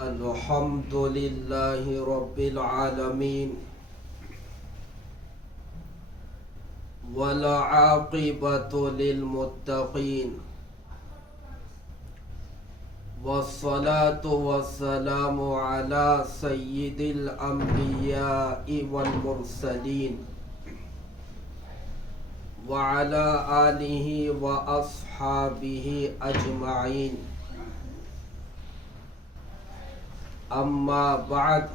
الحمد لله رب العالمين والعاقبة للمتقين والصلاة والسلام على سيد الأنبياء والمرسلين وعلى آله وأصحابه أجمعين. أما بعد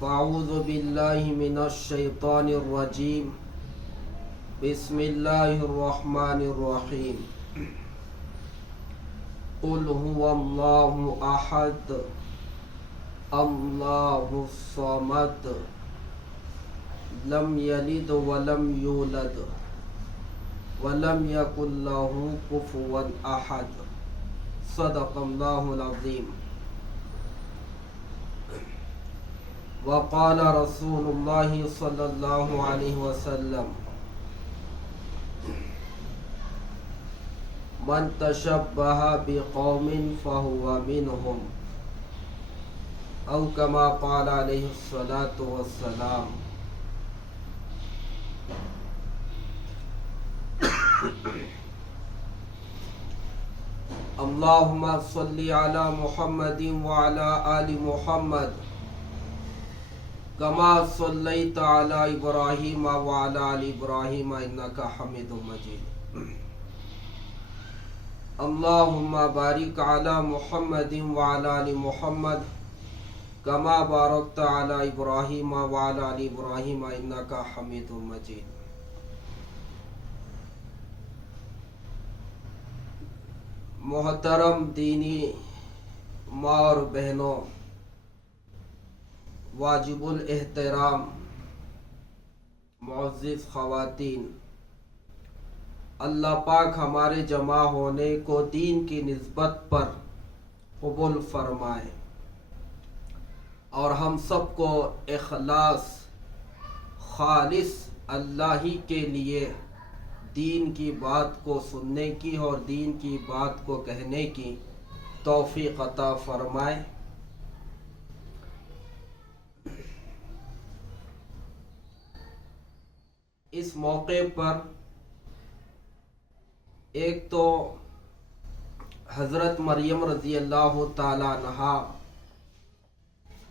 فأعوذ بالله من الشيطان الرجيم. بسم الله الرحمن الرحيم. قل هو الله أحد الله الصمد لم يلد ولم يولد ولم يكن له كفوا أحد. صدق الله العظيم. وقال رسول الله صلى الله عليه وسلم من تشبه بقوم فهو منهم أو كما قال عليه الصلاة والسلام. اللهم صل على محمد وعلى آل محمد كما صليت على إبراهيم وعلى آل إبراهيم إنك حميد مجيد. اللهم بارك على محمد وعلى آل محمد كما باركت على إبراهيم وعلى آل إبراهيم إنك حميد مجيد. محترم دینی ماں اور بہنوں، واجب الاحترام معزز خواتین، اللہ پاک ہمارے جمع ہونے کو دین کی نسبت پر قبول فرمائے اور ہم سب کو اخلاص خالص اللہ ہی کے لیے دین کی بات کو سننے کی اور دین کی بات کو کہنے کی توفیق عطا فرمائے. اس موقع پر ایک تو حضرت مریم رضی اللہ تعالی عنہا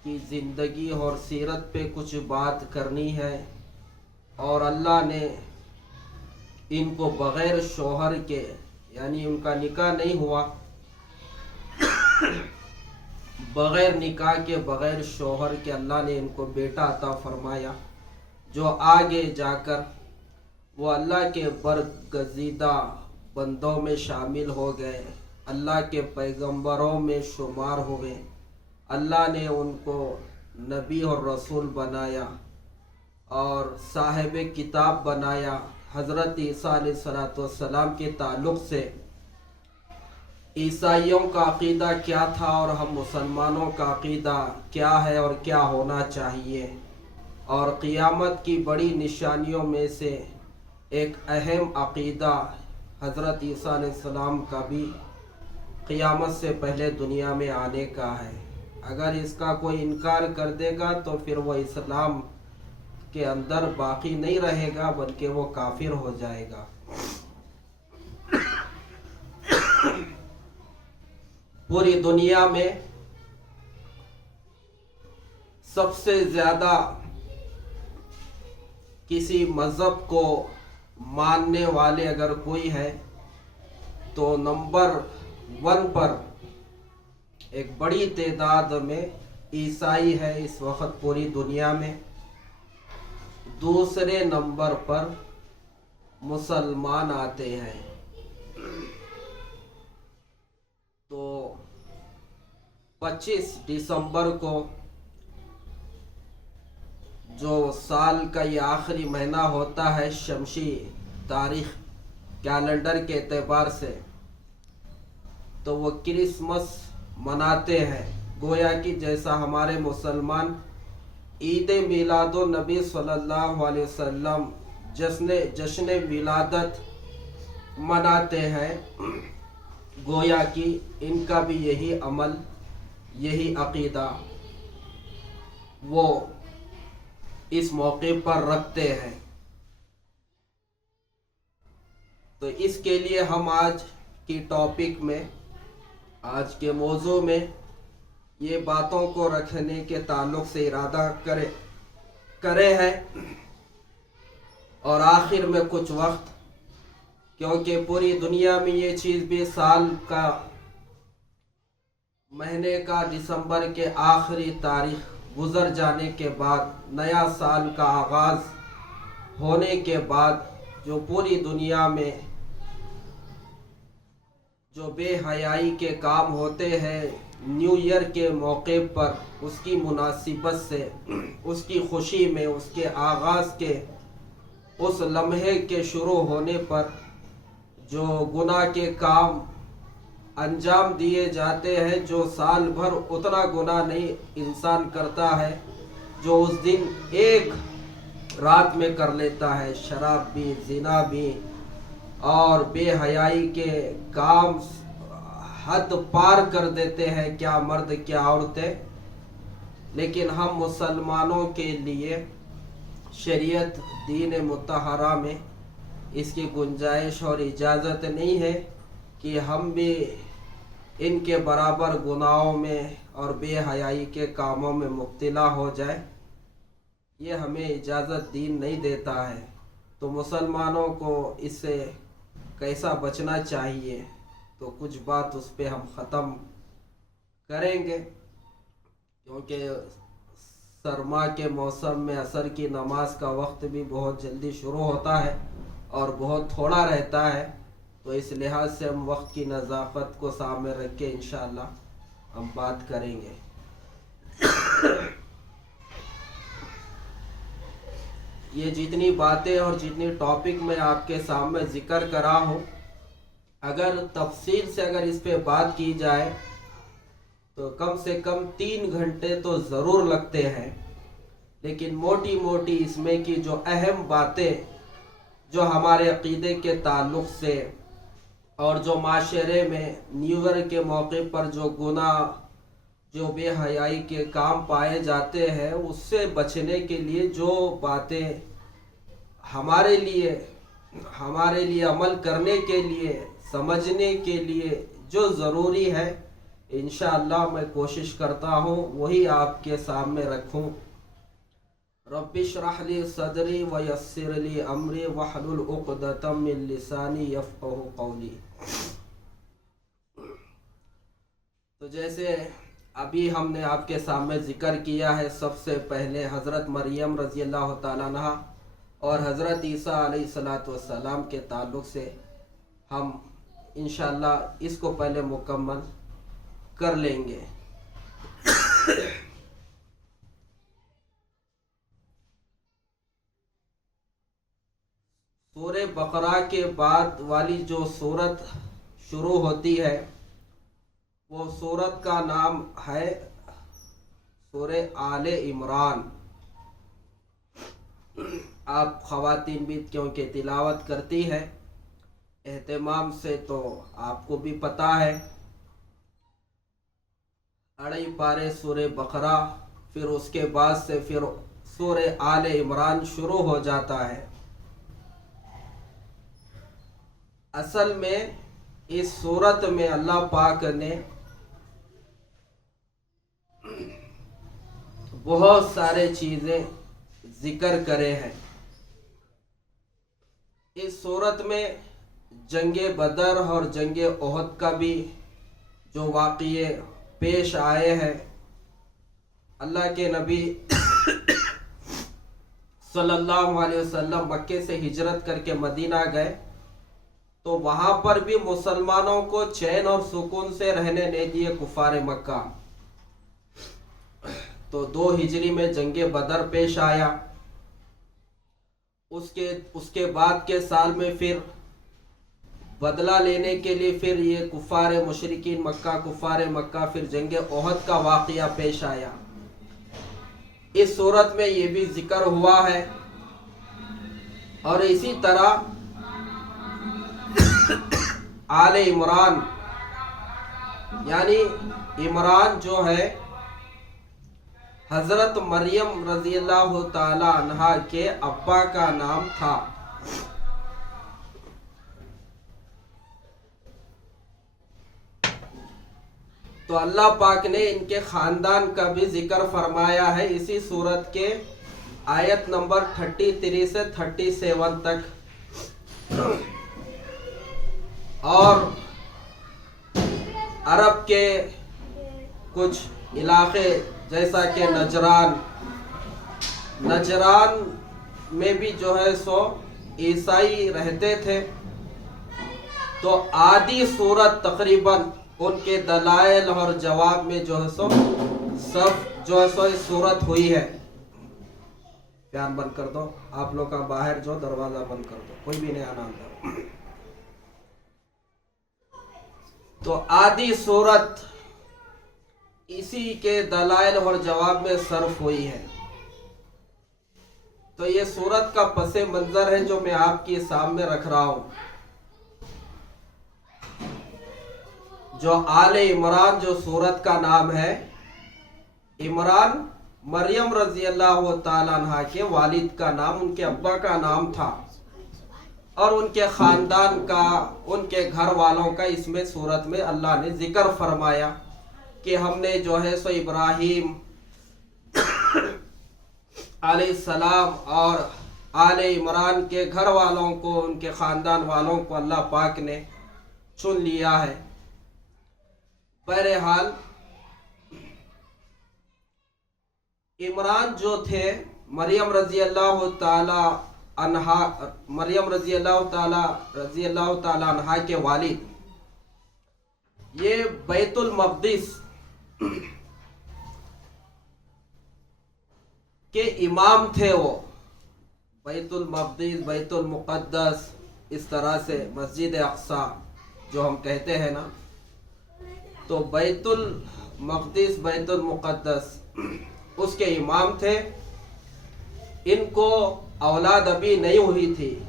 کی زندگی اور سیرت پہ کچھ بات کرنی ہے، اور اللہ نے ان کو بغیر شوہر کے، یعنی ان کا نکاح نہیں ہوا، بغیر نکاح کے بغیر شوہر کے اللہ نے ان کو بیٹا عطا فرمایا، جو آگے جا کر وہ اللہ کے برگزیدہ بندوں میں شامل ہو گئے، اللہ کے پیغمبروں میں شمار ہوئے. اللہ نے ان کو نبی اور رسول بنایا اور صاحب کتاب بنایا. حضرت عیسیٰ علیہ السلام کے تعلق سے عیسائیوں کا عقیدہ کیا تھا اور ہم مسلمانوں کا عقیدہ کیا ہے اور کیا ہونا چاہیے، اور قیامت کی بڑی نشانیوں میں سے ایک اہم عقیدہ حضرت عیسیٰ علیہ السلام کا بھی قیامت سے پہلے دنیا میں آنے کا ہے. اگر اس کا کوئی انکار کر دے گا تو پھر وہ اسلام کے اندر باقی نہیں رہے گا، بلکہ وہ کافر ہو جائے گا. پوری دنیا میں سب سے زیادہ کسی مذہب کو ماننے والے اگر کوئی ہے تو نمبر 1 پر ایک بڑی تعداد میں عیسائی ہے اس وقت پوری دنیا میں. دوسرے نمبر پر مسلمان آتے ہیں. تو 25 دسمبر کو جو سال کا یہ آخری مہینہ ہوتا ہے شمسی تاریخ کیلنڈر کے اعتبار سے، تو وہ کرسمس مناتے ہیں. گویا کہ جیسا ہمارے مسلمان عید میلاد النبی صلی اللہ علیہ وسلم جشن ولادت مناتے ہیں، گویا کہ ان کا بھی یہی عمل، یہی عقیدہ وہ اس موقع پر رکھتے ہیں۔ تو اس کے لیے ہم آج کی ٹاپک میں، آج کے موضوع میں یہ باتوں کو رکھنے کے تعلق سے ارادہ کرے ہیں، اور آخر میں کچھ وقت، کیونکہ پوری دنیا میں یہ چیز بھی سال کا مہینے کا دسمبر کے آخری تاریخ گزر جانے کے بعد، نیا سال کا آغاز ہونے کے بعد، جو پوری دنیا میں جو بے حیائی کے کام ہوتے ہیں نیو ایئر کے موقع پر، اس کی مناسبت سے، اس کی خوشی میں، اس کے آغاز کے، اس لمحے کے شروع ہونے پر جو گناہ کے کام انجام دیے جاتے ہیں، جو سال بھر اتنا گناہ نہیں انسان کرتا ہے جو اس دن ایک رات میں کر لیتا ہے، شراب بھی، زنا بھی اور بے حیائی کے کام حد پار کر دیتے ہیں، کیا مرد کیا عورتیں۔ لیکن ہم مسلمانوں کے لیے شریعت دین مطہرہ میں اس کی گنجائش اور اجازت نہیں ہے کہ ہم بھی ان کے برابر گناہوں میں اور بے حیائی کے کاموں میں مبتلا ہو جائے، یہ ہمیں اجازت دین نہیں دیتا ہے۔ تو مسلمانوں کو اس سے کیسا بچنا چاہیے، تو کچھ بات اس پہ ہم ختم کریں گے، کیونکہ سرما کے موسم میں عصر کی نماز کا وقت بھی بہت جلدی شروع ہوتا ہے اور بہت تھوڑا رہتا ہے، تو اس لحاظ سے ہم وقت کی نزاکت کو سامنے رکھ کے انشاءاللہ ہم بات کریں گے۔ یہ جتنی باتیں اور جتنی ٹاپک میں آپ کے سامنے ذکر کرا ہوں، اگر تفصیل سے اگر اس پہ بات کی جائے تو کم سے کم 3 گھنٹے تو ضرور لگتے ہیں، لیکن موٹی موٹی اس میں کی جو اہم باتیں جو ہمارے عقیدے کے تعلق سے اور جو معاشرے میں نیو ایئر کے موقع پر جو گناہ، جو بے حیائی کے کام پائے جاتے ہیں، اس سے بچنے کے لیے جو باتیں ہمارے لیے عمل کرنے کے لیے، سمجھنے کے لیے جو ضروری ہے، انشاءاللہ میں کوشش کرتا ہوں وہی آپ کے سامنے رکھوں۔ رب اشرح لی صدری ویسر لی امری واحلل عقدۃ من لسانی یفقہوا قولی۔ تو جیسے ابھی ہم نے آپ کے سامنے ذکر کیا ہے، سب سے پہلے حضرت مریم رضی اللہ تعالیٰ عنہ اور حضرت عیسیٰ علیہ السلام کے تعلق سے ہم انشاءاللہ اس کو پہلے مکمل کر لیں گے۔ سورہ بقرہ کے بعد والی جو سورت شروع ہوتی ہے، وہ سورت کا نام ہے سورہ آل عمران۔ آپ خواتین بھی کیونکہ تلاوت کرتی ہے اہتمام سے، تو آپ کو بھی پتہ ہے، اڑائی پارے سورہ بقرہ، پھر اس کے بعد سے پھر سورہ آل عمران شروع ہو جاتا ہے۔ اصل میں اس سورت میں اللہ پاک نے بہت سارے چیزیں ذکر کرے ہیں۔ اس سورت میں جنگ بدر اور جنگ احد کا بھی جو واقعے پیش آئے ہیں، اللہ کے نبی صلی اللہ علیہ وسلم مکے سے ہجرت کر کے مدینہ گئے، تو وہاں پر بھی مسلمانوں کو چین اور سکون سے رہنے نہیں دیے کفار مکہ۔ تو 2 ہجری میں جنگ بدر پیش آیا، اس کے بعد کے سال میں پھر بدلہ لینے کے لیے پھر یہ کفار مشرکین مکہ، کفار مکہ، پھر جنگ احد کا واقعہ پیش آیا۔ اس صورت میں یہ بھی ذکر ہوا ہے، اور اسی طرح آل عمران یعنی عمران جو ہے حضرت مریم رضی اللہ تعالی عنہا کے ابا کا نام تھا. تو اللہ پاک نے ان کے خاندان کا بھی ذکر فرمایا ہے اسی سورت کے آیت نمبر 33 سے 37 تک. اور عرب کے کچھ علاقے جیسا کہ نجران میں بھی جو ہے سو عیسائی رہتے تھے. تو آدھی سورت تقریباً ان کے دلائل اور جواب میں جو ہے سو سب جو ہے سو اس سورت ہوئی ہے. بیان بند کر دو آپ لوگ کا، باہر جو دروازہ بند کر دو، کوئی بھی نہیں آنا اندر. تو آدھی سورت اسی کے دلائل اور جواب میں صرف ہوئی ہے. تو یہ سورت کا پس منظر ہے جو میں آپ کے سامنے رکھ رہا ہوں. جو آل عمران جو سورت کا نام ہے، عمران مریم رضی اللہ تعالیٰ عنہ کے والد کا نام، ان کے ابا کا نام تھا، اور ان کے خاندان کا، ان کے گھر والوں کا اس میں سورت میں اللہ نے ذکر فرمایا کہ ہم نے جو ہے سو ابراہیم علیہ السلام اور آل عمران کے گھر والوں کو، ان کے خاندان والوں کو اللہ پاک نے چن لیا ہے. بہرحال عمران جو تھے مریم رضی اللہ تعالی عنہا کے والد، یہ بیت المقدس کے امام تھے. وہ بیت المقدس، بیت المقدس، اس طرح سے مسجد اقصی جو ہم کہتے ہیں نا، تو بیت المقدس، بیت المقدس اس کے امام تھے. ان کو اولاد ابھی نہیں ہوئی تھی.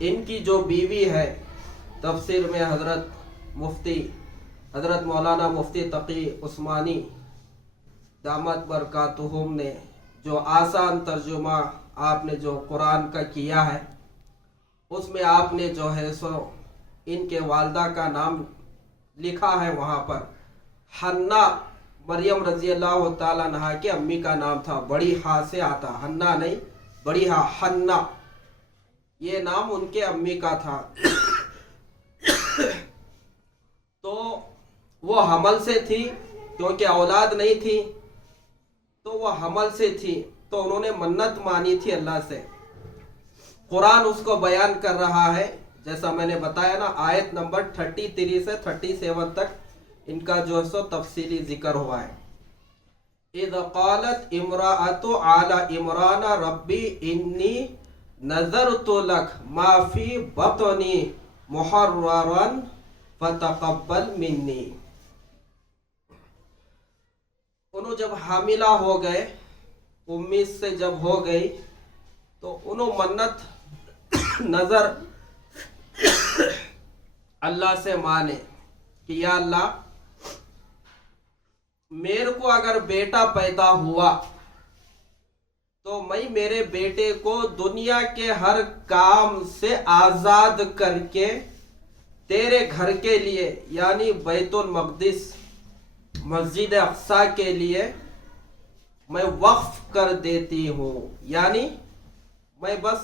ان کی جو بیوی ہے، تفسیر میں حضرت مولانا مفتی تقی عثمانی دامت برکاتہم نے جو آسان ترجمہ آپ نے جو قرآن کا کیا ہے، اس میں آپ نے جو ہے سو ان کے والدہ کا نام لکھا ہے. وہاں پر حنا، مریم رضی اللہ تعالیٰ عنہا کے امی کا نام تھا. بڑی ہا سے آتا، حنا نہیں، بڑی ہا، حنا، یہ نام ان کے امی کا تھا. تو وہ حمل سے تھی، کیونکہ اولاد نہیں تھی، تو وہ حمل سے تھی. تو انہوں نے منت مانی تھی اللہ سے. قرآن اس کو بیان کر رہا ہے، جیسا میں نے بتایا نا، آیت نمبر 33 سے 37 تک ان کا جو ہے سو تفصیلی ذکر ہوا ہے. اذ قالت امرأة آل عمران ربی انی نذرت لک ما فی بطنی محررا فتقبل منی. انہوں جب حاملہ ہو گئے، امید سے جب ہو گئی، تو انہوں منت نظر اللہ سے مانے کہ یا اللہ، میرے کو اگر بیٹا پیدا ہوا تو میں میرے بیٹے کو دنیا کے ہر کام سے آزاد کر کے تیرے گھر کے لیے، یعنی بیت المقدس، مسجد اقصی کے لیے میں وقف کر دیتی ہوں. یعنی میں بس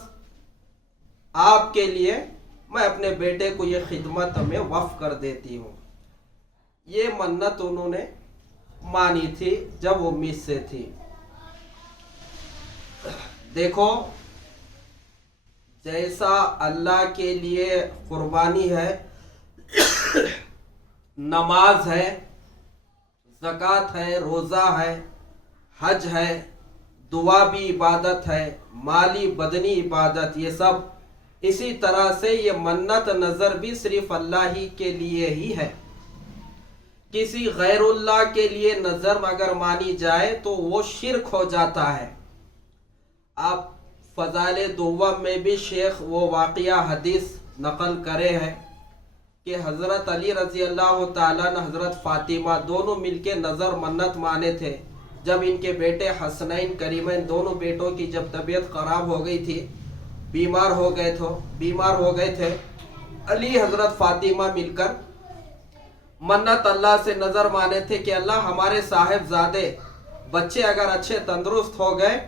آپ کے لیے میں اپنے بیٹے کو یہ خدمت میں وقف کر دیتی ہوں. یہ منت انہوں نے مانی تھی جب امید سے تھی. دیکھو، جیسا اللہ کے لیے قربانی ہے، نماز ہے، زکوٰۃ ہے، روزہ ہے، حج ہے، دعا بھی عبادت ہے، مالی بدنی عبادت، یہ سب اسی طرح سے یہ منت نظر بھی صرف اللہ ہی کے لیے ہی ہے. کسی غیر اللہ کے لیے نظر اگر مانی جائے تو وہ شرک ہو جاتا ہے. آپ فضائل دوم میں بھی شیخ وہ واقعہ حدیث نقل کرے ہیں کہ حضرت علی رضی اللہ تعالیٰ نے حضرت فاطمہ دونوں مل کے نظر منت مانے تھے جب ان کے بیٹے حسنین کریمین دونوں بیٹوں کی جب طبیعت خراب ہو گئی تھی، بیمار ہو گئے تھے، علی حضرت فاطمہ مل کر منت اللہ سے نظر مانے تھے کہ اللہ ہمارے صاحبزادے بچے اگر اچھے تندرست ہو گئے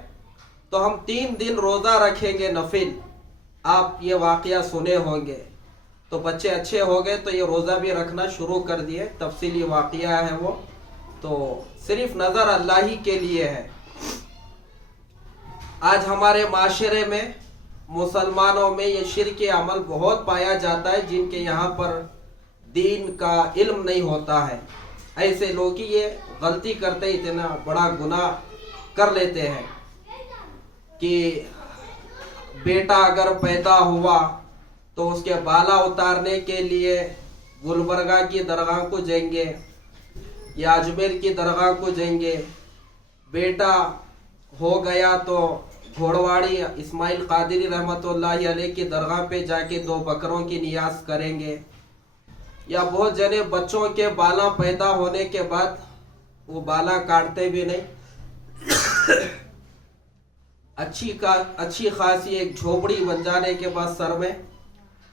تو ہم 3 دن روزہ رکھیں گے نفل. آپ یہ واقعہ سنے ہوں گے. تو بچے اچھے ہو گئے تو یہ روزہ بھی رکھنا شروع کر دیے. تفصیلی واقعہ ہے وہ، تو صرف نظر اللہ ہی کے لیے ہے. آج ہمارے معاشرے میں مسلمانوں میں یہ شرک عمل بہت پایا جاتا ہے، جن کے یہاں پر دین کا علم نہیں ہوتا ہے. ایسے لوگ یہ غلطی کرتے اتنا بڑا گناہ کر لیتے ہیں کہ بیٹا اگر پیدا ہوا تو اس کے بالا اتارنے کے لیے گلبرگہ کی درگاہ کو جائیں گے یا اجمیر کی درگاہ کو جائیں گے. بیٹا ہو گیا تو گھوڑواڑی اسماعیل قادری رحمۃ اللہ علیہ کی درگاہ پہ جا کے 2 بکروں کی نیاز کریں گے. یا بہت جنے بچوں کے بالا پیدا ہونے کے بعد وہ بالا کاٹتے بھی نہیں، اچھی خاصی ایک جھوپڑی بن جانے کے بعد سر میں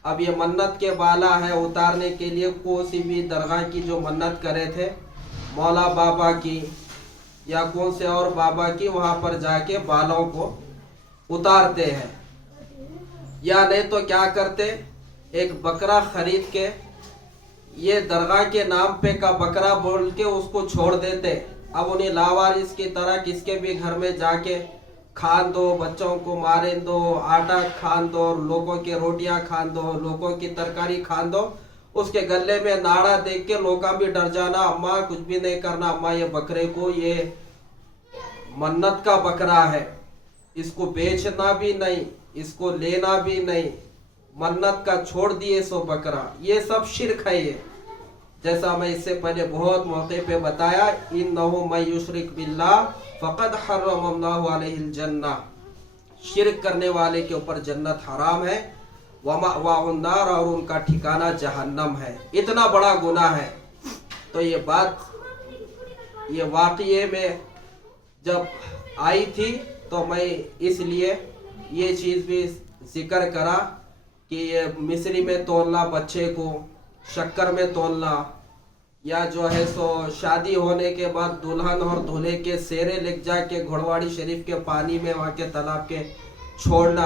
اب یہ منت کے بالا ہے اتارنے کے لیے کوئی بھی درگاہ کی جو منت کرے تھے، مولا بابا کی یا کون سے اور بابا کی، وہاں پر جا کے بالوں کو اتارتے ہیں. یا نہیں تو کیا کرتے، ایک بکرا خرید کے یہ درگاہ کے نام پہ کا بکرا بول کے اس کو چھوڑ دیتے. اب انہیں لاوارث کی طرح کس کے بھی گھر میں جا کے کھان دو، بچوں کو ماریں دو، آٹا کھان دو، لوگوں کے روٹیاں کھان دو، لوگوں کی ترکاری کھان دو. اس کے گلے میں ناڑا دیکھ کے لوگاں بھی ڈر جانا، اماں کچھ بھی نہیں کرنا، اماں یہ بکرے کو یہ منت کا بکرا ہے، اس کو بیچنا بھی نہیں، اس کو لینا بھی نہیں، منت کا چھوڑ دیے سو بکرا. یہ سب شرک ہے. یہ جیسا میں اس سے پہلے بہت موقع پہ بتایا، انہو من یشرک باللہ فقد حرم اللہ علیہ الجنہ، شرک کرنے والے کے اوپر جنت حرام ہے، ومأواہ النار، اور ان کا ٹھکانہ جہنم ہے. اتنا بڑا گناہ ہے. تو یہ بات یہ واقعے میں جب آئی تھی تو میں اس لیے یہ چیز بھی ذکر کرا کہ یہ مصری میں تولنا بچے کو، شکر میں تولنا، یا جو ہے سو شادی ہونے کے بعد دلہن اور دولہے کے سیرے لے جا کے گھوڑواڑی شریف کے پانی میں وہاں کے تالاب کے چھوڑنا،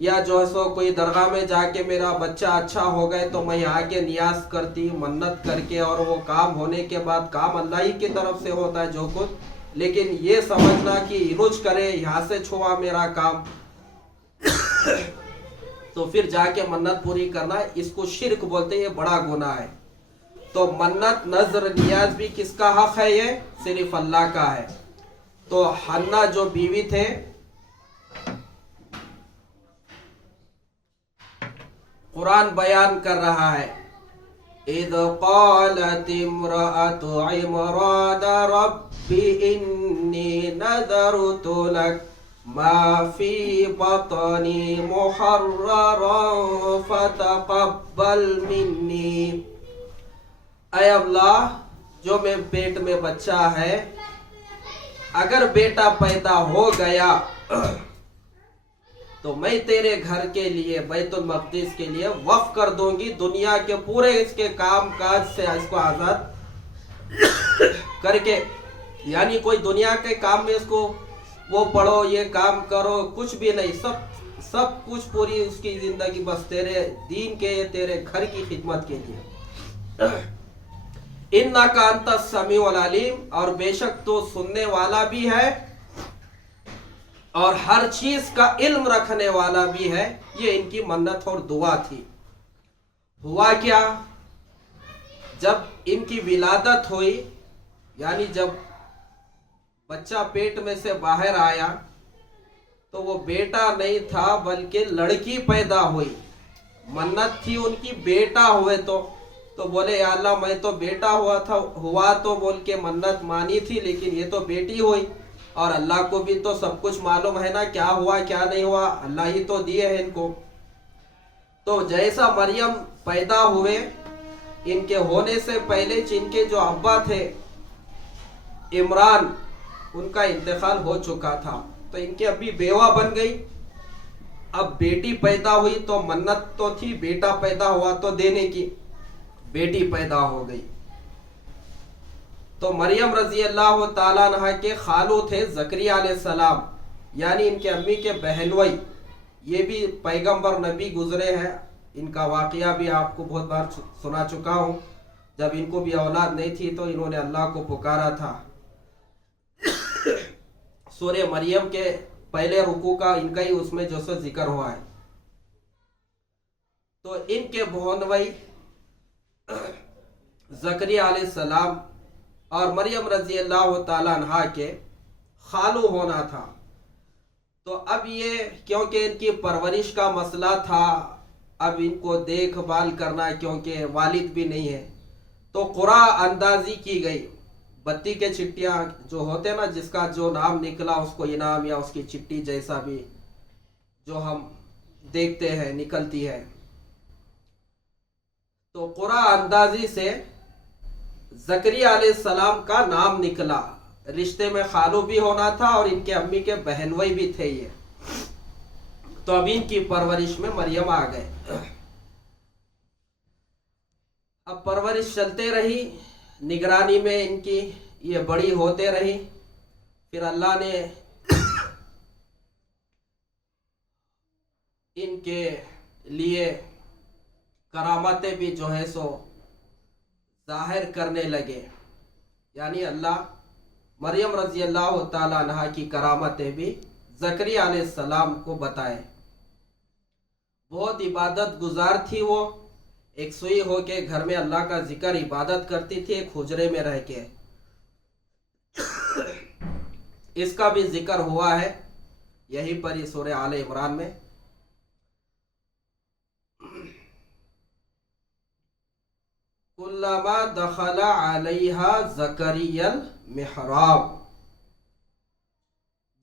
یا جو ہے سو کوئی درگاہ میں جا کے میرا بچہ اچھا ہو گئے تو میں آگے نیاز کرتی منت کر کے، اور وہ کام ہونے کے بعد کام اللہ ہی کی طرف سے ہوتا ہے جو کچھ. لیکن یہ سمجھنا کہ انوج کرے یہاں سے چھوا میرا کام تو پھر جا کے منت پوری کرنا، اس کو شرک بولتے ہیں. یہ بڑا گناہ ہے. تو منت نظر نیاز بھی کس کا حق ہے؟ یہ صرف اللہ کا ہے. تو حنا جو بیوی تھے، قرآن بیان کر رہا ہے، اذ قالت امرأة عمران رب انی نذرت لک ما فی بطنی محررا فتقبل منی. اے اللہ، جو میں پیٹ میں بچہ ہے، اگر بیٹا پیدا ہو گیا تو میں تیرے گھر کے لیے بیت المقدس کے لیے وقف کر دوں گی، دنیا کے پورے اس کے کام کاج سے اس کو آزاد کر کے. یعنی کوئی دنیا کے کام میں اس کو وہ پڑھو، یہ کام کرو، کچھ بھی نہیں، سب کچھ پوری اس کی زندگی بس تیرے دین کے، تیرے گھر کی خدمت کے لیے. انک انت السمیع العلیم، اور بے شک تو سننے والا بھی ہے اور ہر چیز کا علم رکھنے والا بھی ہے. یہ ان کی منت اور دعا تھی. ہوا کیا، جب ان کی ولادت ہوئی، یعنی جب بچہ پیٹ میں سے باہر آیا تو وہ بیٹا نہیں تھا بلکہ لڑکی پیدا ہوئی. منت تھی ان کی بیٹا ہوئے تو بولے یا اللہ میں تو بیٹا ہوا تو بول کے منت مانی تھی، لیکن یہ تو بیٹی ہوئی، اور اللہ کو بھی تو سب کچھ معلوم ہے نا، کیا ہوا کیا نہیں ہوا، اللہ ہی تو دیے ہیں ان کو. تو جیسا مریم پیدا ہوئے ان کے ہونے سے پہلے جن کے جو ابا تھے عمران ان کا انتقال ہو چکا تھا، تو ان کی ابھی بیوہ بن گئی. اب بیٹی پیدا ہوئی تو منت تو تھی، بیٹا پیدا ہوا تو دینے کی، بیٹی پیدا ہو گئی. تو مریم رضی اللہ تعالیٰ عنہ کے خالو تھے زکریا علیہ السلام، یعنی ان کے امی کے بہنوئی. یہ بھی پیغمبر نبی گزرے ہیں، ان کا واقعہ بھی آپ کو بہت بار سنا چکا ہوں. جب ان کو بھی اولاد نہیں تھی تو انہوں نے اللہ کو پکارا تھا. سورہ مریم کے پہلے رکوع کا ان کا ہی اس میں جو سو ذکر ہوا ہے. تو ان کے بہنوئی زکریا علیہ السلام اور مریم رضی اللہ تعالیٰ عنہ کے خالو ہونا تھا. تو اب یہ کیونکہ ان کی پرورش کا مسئلہ تھا، اب ان کو دیکھ بھال کرنا، کیونکہ والد بھی نہیں ہے، تو قرعہ اندازی کی گئی. بتی کے چٹیاں جو ہوتے نا، جس کا جو نام نکلا اس کو انعام یا اس کی چٹی جیسا بھی جو ہم دیکھتے ہیں نکلتی ہے. تو قرعہ اندازی سے زکریا علیہ السلام کا نام نکلا. رشتے میں خالو بھی ہونا تھا اور ان کے امی کے بہنوئی بھی تھے یہ. تو اب ان کی پرورش میں مریم آ گئے. اب پرورش چلتے رہی، نگرانی میں ان کی یہ بڑی ہوتے رہی. پھر اللہ نے ان کے لیے کرامتیں بھی جو ہے سو ظاہر کرنے لگے، یعنی اللہ مریم رضی اللہ تعالی عنہ کی کرامتیں بھی زکریا علیہ السلام کو بتائے. بہت عبادت گزار تھی وہ، ایک سوئی ہو کے گھر میں اللہ کا ذکر عبادت کرتی تھی، ایک حجرے میں رہ کے. اس کا بھی ذکر ہوا ہے یہیں پر ہی سورہ آل عمران میں. کلما دخل علیہا زکریا المحراب،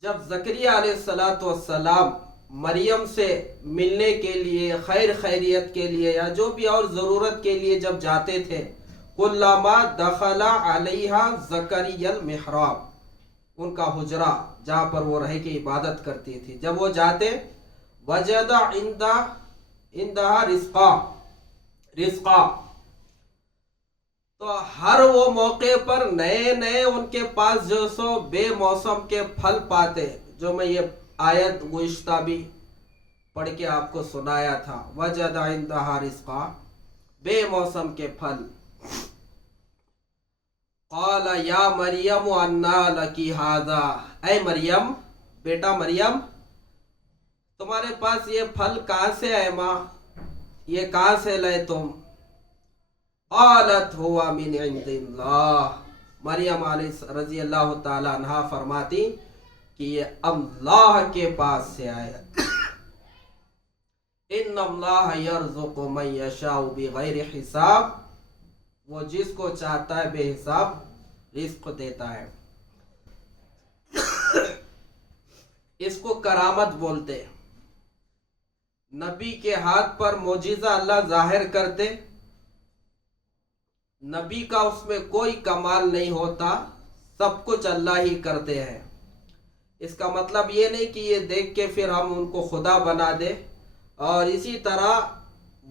جب زکریا علیہ السلام مریم سے ملنے کے لیے، خیر خیریت کے لیے یا جو بھی اور ضرورت کے لیے جب جاتے تھے، کلما دخل علیہا زکریا المحراب، ان کا حجرہ جہاں پر وہ رہ کے عبادت کرتی تھی، جب وہ جاتے وجد عندها رزقا، تو ہر وہ موقع پر نئے نئے ان کے پاس جو سو بے موسم کے پھل پاتے، جو میں یہ آیت گزشتہ بھی پڑھ کے آپ کو سنایا تھا. وجد عندها رزقا، بے موسم کے پھل. قال یا مریم انا لکی ھذا، اے مریم، بیٹا مریم، تمہارے پاس یہ پھل کہاں سے آئے ماں، یہ کہاں سے لائے تم؟ قالت ہوا من عند اللہ، مریم علیہ رضی اللہ تعالی عنہ فرماتی کہ یہ اللہ کے پاس سے آیا. ان اللہ یرزق من یشاء بغیر حساب، وہ جس کو چاہتا ہے بے حساب رزق دیتا ہے. اس کو کرامت بولتے. نبی کے ہاتھ پر معجزہ اللہ ظاہر کرتے، نبی کا اس میں کوئی کمال نہیں ہوتا، سب کچھ اللہ ہی کرتے ہیں. اس کا مطلب یہ نہیں کہ یہ دیکھ کے پھر ہم ان کو خدا بنا دے. اور اسی طرح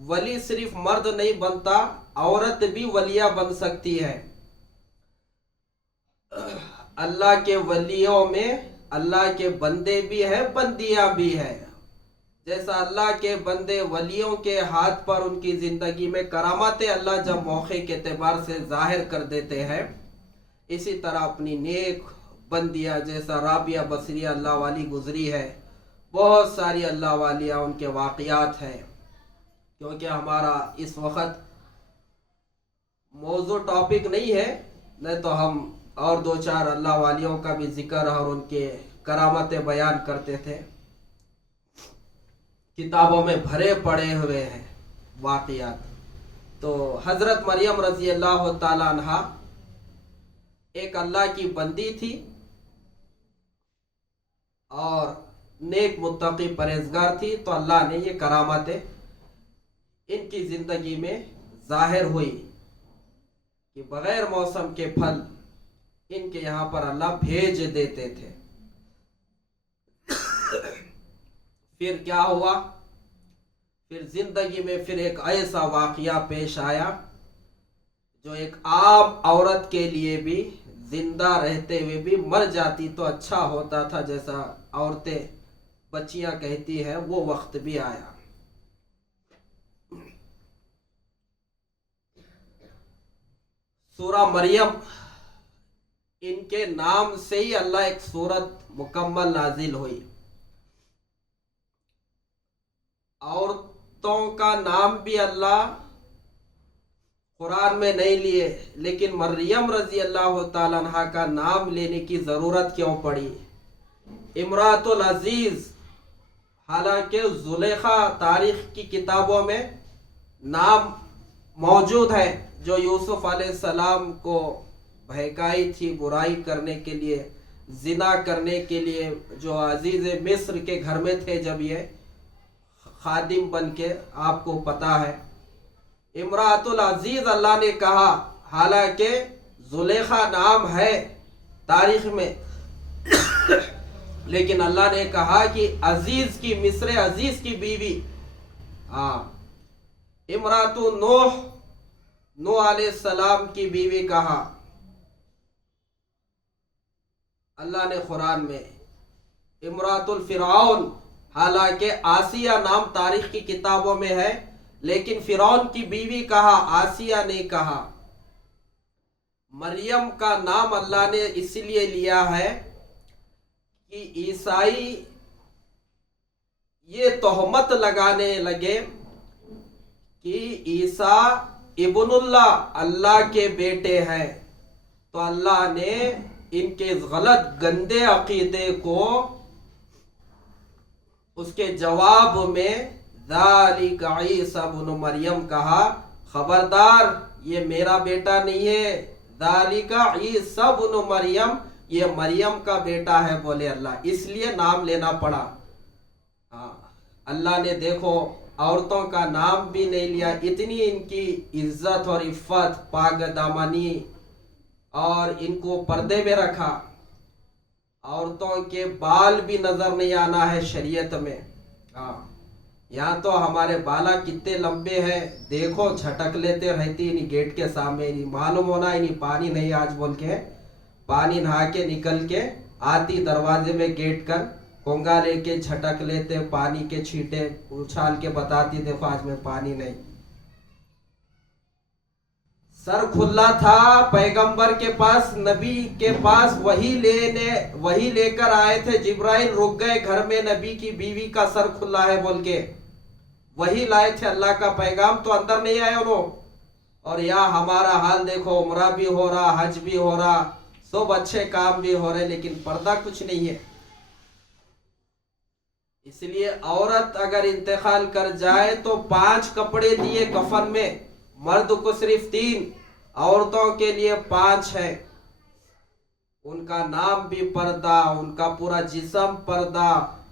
ولی صرف مرد نہیں بنتا، عورت بھی ولیہ بن سکتی ہے. اللہ کے ولیوں میں اللہ کے بندے بھی ہیں، بندیاں بھی ہیں. جیسا اللہ کے بندے ولیوں کے ہاتھ پر ان کی زندگی میں کرامتیں اللہ جب موقع کے اعتبار سے ظاہر کر دیتے ہیں، اسی طرح اپنی نیک بندیاں جیسا رابعہ بصریہ اللہ والی گزری ہے، بہت ساری اللہ والیاں ان کے واقعات ہیں. کیونکہ ہمارا اس وقت موضوع ٹاپک نہیں ہے، نہیں تو ہم اور دو چار اللہ والیوں کا بھی ذکر اور ان کے کرامتیں بیان کرتے تھے. کتابوں میں بھرے پڑے ہوئے ہیں واقعات. تو حضرت مریم رضی اللہ تعالی عنہ ایک اللہ کی بندی تھی اور نیک متقی پرہیزگار تھی. تو اللہ نے یہ کرامتیں ان کی زندگی میں ظاہر ہوئی کہ بغیر موسم کے پھل ان کے یہاں پر اللہ بھیج دیتے تھے۔ پھر کیا ہوا؟ پھر زندگی میں پھر ایک ایسا واقعہ پیش آیا جو ایک عام عورت کے لیے بھی زندہ رہتے ہوئے بھی مر جاتی تو اچھا ہوتا تھا، جیسا عورتیں بچیاں کہتی ہیں، وہ وقت بھی آیا۔ سورہ مریم، ان کے نام سے ہی اللہ ایک سورت مکمل نازل ہوئی۔ عورتوں کا نام بھی اللہ قرآن میں نہیں لیے، لیکن مریم رضی اللہ تعالیٰ عنہ کا نام لینے کی ضرورت کیوں پڑی؟ امراۃ العزیز، حالانکہ زلیخا تاریخ کی کتابوں میں نام موجود ہے، جو یوسف علیہ السلام کو بہکائی تھی برائی کرنے کے لیے، زنا کرنے کے لیے، جو عزیز مصر کے گھر میں تھے جب یہ خادم بن کے، آپ کو پتا ہے۔ امراۃ العزیز اللہ نے کہا، حالانکہ زلیخا نام ہے تاریخ میں، لیکن اللہ نے کہا کہ عزیز کی، مصر عزیز کی بیوی۔ امراۃ نوح علیہ السلام کی بیوی کہا اللہ نے قرآن میں۔ امراۃ الفرعون، حالانکہ آسیہ نام تاریخ کی کتابوں میں ہے، لیکن فرعون کی بیوی کہا، آسیہ نہیں کہا۔ مریم کا نام اللہ نے اس لیے لیا ہے کہ عیسائی یہ تہمت لگانے لگے کہ عیسیٰ ابن اللہ، اللہ کے بیٹے ہیں، تو اللہ نے ان کے اس غلط گندے عقیدے کو اس کے جواب میں ذالک عیسی ابن مریم کہا، خبردار یہ میرا بیٹا نہیں ہے، ذالک عیسی ابن مریم، یہ مریم کا بیٹا ہے بولے اللہ، اس لیے نام لینا پڑا۔ اللہ نے دیکھو عورتوں کا نام بھی نہیں لیا، اتنی ان کی عزت اور عفت، پاک دامنی، اور ان کو پردے میں رکھا۔ عورتوں کے بال بھی نظر نہیں آنا ہے شریعت میں۔ یہاں تو ہمارے بالا کتنے لمبے ہیں، دیکھو جھٹک لیتے رہتی انہیں گیٹ کے سامنے، نہیں معلوم ہونا انہیں پانی نہیں آج بول کے، پانی نہا کے نکل کے آتی دروازے میں گیٹ کر کونگا لے کے جھٹک لیتے، پانی کے چھینٹے اچھال کے بتاتی دیکھو آج میں پانی نہیں۔ سر کھلا تھا پیغمبر کے پاس، نبی کے پاس وہی لے کر آئے تھے، جبرائیل رک گئے گھر میں، نبی کی بیوی کا سر کھلا ہے بول کے، وہی لائے تھے اللہ کا پیغام، تو اندر نہیں آئے انہوں۔ اور یہاں ہمارا حال دیکھو، عمرہ بھی ہو رہا، حج بھی ہو رہا، سب اچھے کام بھی ہو رہے، لیکن پردہ کچھ نہیں ہے۔ اس لیے عورت اگر انتقال کر جائے تو 5 کپڑے دیے کفن میں، مرد کو صرف 3، عورتوں کے لیے 5 ہے۔ ان کا نام بھی پردہ، ان کا پورا جسم پردہ،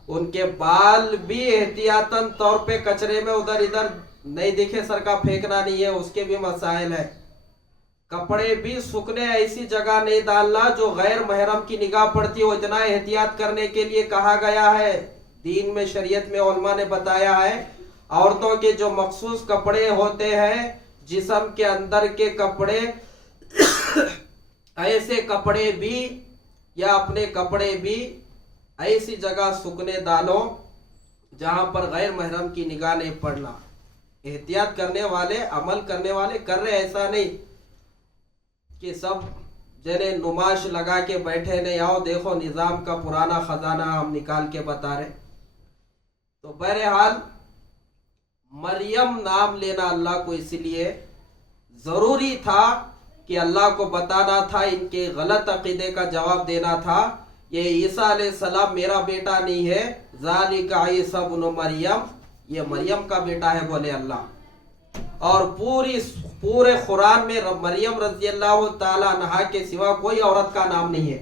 ان کے بال بھی احتیاطاً طور پہ کچرے میں ادھر ادھر نہیں دکھے، سر کا پھینکنا نہیں ہے، اس کے بھی مسائل ہے۔ کپڑے بھی سکنے ایسی جگہ نہیں ڈالنا جو غیر محرم کی نگاہ پڑتی ہو، اتنا احتیاط کرنے کے لیے کہا گیا ہے دین میں، شریعت میں علماء نے بتایا ہے۔ عورتوں کے جو مخصوص کپڑے ہوتے ہیں، جسم کے اندر کے کپڑے، ایسے کپڑے بھی یا اپنے کپڑے بھی ایسی جگہ سکنے ڈالو جہاں پر غیر محرم کی نگاہ نہیں پڑنا۔ احتیاط کرنے والے، عمل کرنے والے کر رہے، ایسا نہیں کہ سب جنہیں نمائش لگا کے بیٹھے نہیں، آؤ دیکھو نظام کا پرانا خزانہ ہم نکال کے بتا رہے۔ تو بہرحال مریم نام لینا اللہ کو اس لیے ضروری تھا کہ اللہ کو بتانا تھا، ان کے غلط عقیدے کا جواب دینا تھا، یہ عیسیٰ علیہ السلام میرا بیٹا نہیں ہے، ذالک عیسی ابن مریم، یہ مریم کا بیٹا ہے بولے اللہ۔ اور پورے قرآن میں مریم رضی اللہ تعالی عنہا کے سوا کوئی عورت کا نام نہیں ہے۔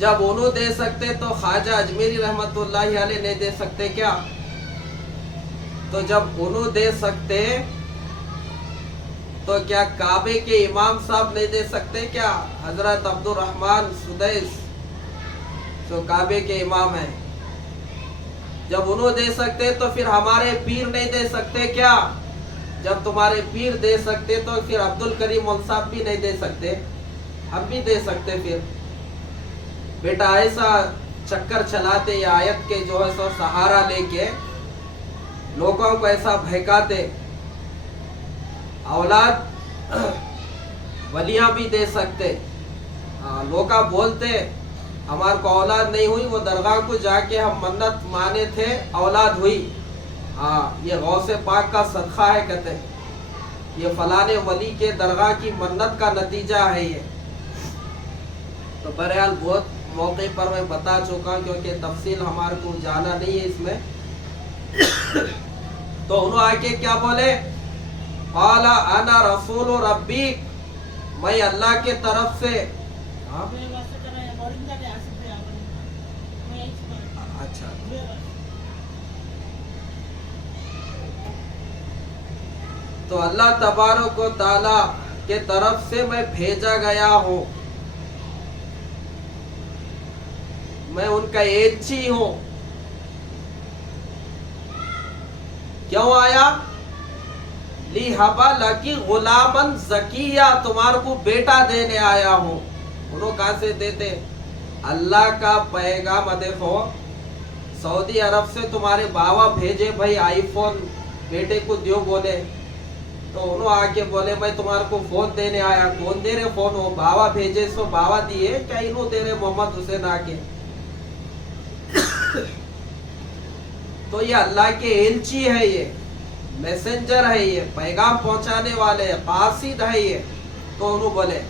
جب انہوں دے سکتے تو خواجہ اجمیری رحمت اللہ علیہ نہیں دے سکتے کیا؟ تو جب انہوں دے سکتے تو کیا کعبے کے امام صاحب نہیں دے سکتے کیا؟ حضرت عبد الرحمن سدیس جو کعبے کے امام ہیں، جب انہوں دے سکتے تو پھر ہمارے پیر نہیں دے سکتے کیا؟ جب تمہارے پیر دے سکتے تو پھر عبد الکریم مول صاحب بھی نہیں دے سکتے، ہم بھی دے سکتے۔ پھر بیٹا ایسا چکر چلاتے یہ آیت کے جو ہے سو سہارا لے کے لوگوں کو ایسا بہکاتے، اولاد ولیاں بھی دے سکتے، لوگ بولتے ہمارے کو اولاد نہیں ہوئی، وہ درگاہ کو جا کے ہم منت مانے تھے اولاد ہوئی، یہ غوث پاک کا صدقہ ہے، کہتے یہ فلانے ولی کے درگاہ کی منت کا نتیجہ ہے یہ۔ تو بہرحال بہت موقع پر میں بتا چکا کیونکہ تفصیل ہمارے کو جانا نہیں ہے اس میں۔ تو انہوں آ کے کیا بولے؟ قال انا رسول ربی، میں اللہ کے طرف سے اچھا تو اللہ تبارک و تعالی کے طرف سے میں بھیجا گیا ہوں، میں ان کا ایچی ہوں۔ کیوں آیا؟ لیہبا لکی غلامن زکیہ، تمہارے کو بیٹا دینے آیا ہوں۔ انہوں کہاں سے دیتے؟ اللہ کا پیغام۔ دیکھو سعودی عرب سے تمہارے باوا بھیجے بھائی آئی فون بیٹے کو دیو بولے، تو انہوں آ کے بولے میں تمہارے کو فون دینے آیا۔ کون دے رہے فون؟ ہو باوا بھیجے سو باوا دیے، کیا انہوں دے رہے محمد حسین آ کے؟ تو یہ اللہ کے ایلچی ہے، یہ میسنجر ہے، یہ پیغام پہنچانے والے قاصد ہے یہ۔ تو انہوں بولے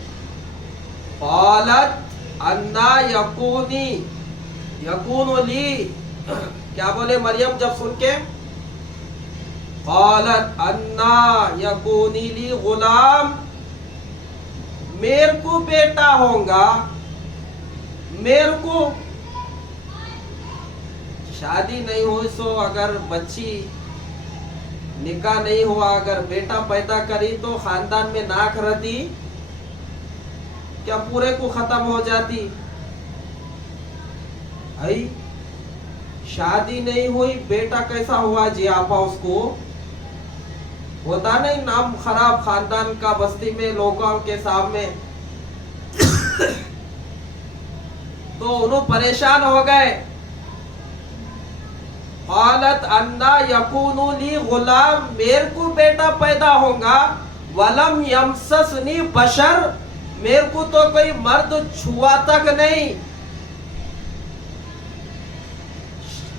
قالت انا یکون لی، کیا بولے مریم جب سن کے؟ قالت انا یکون لی غلام، میرے کو بیٹا ہوگا، میرے کو شادی نہیں ہوئی سو اگر بچی نکاح نہیں ہوا، اگر بیٹا پیدا کری تو خاندان میں ناک رہتی کیا پورے کو ختم ہو جاتی؟ بھائی شادی نہیں ہوئی بیٹا کیسا ہوا جی؟ آپا اس کو ہوتا نہیں نام خراب خاندان کا بستی میں لوگوں کے سامنے۔ تو انہوں پریشان ہو گئے۔ قالت انا یکون لی غلام، میرے کو بیٹا پیدا ہوگا، ولم یمسسنی بشر، میرے کو تو کوئی مرد چھوا تک نہیں۔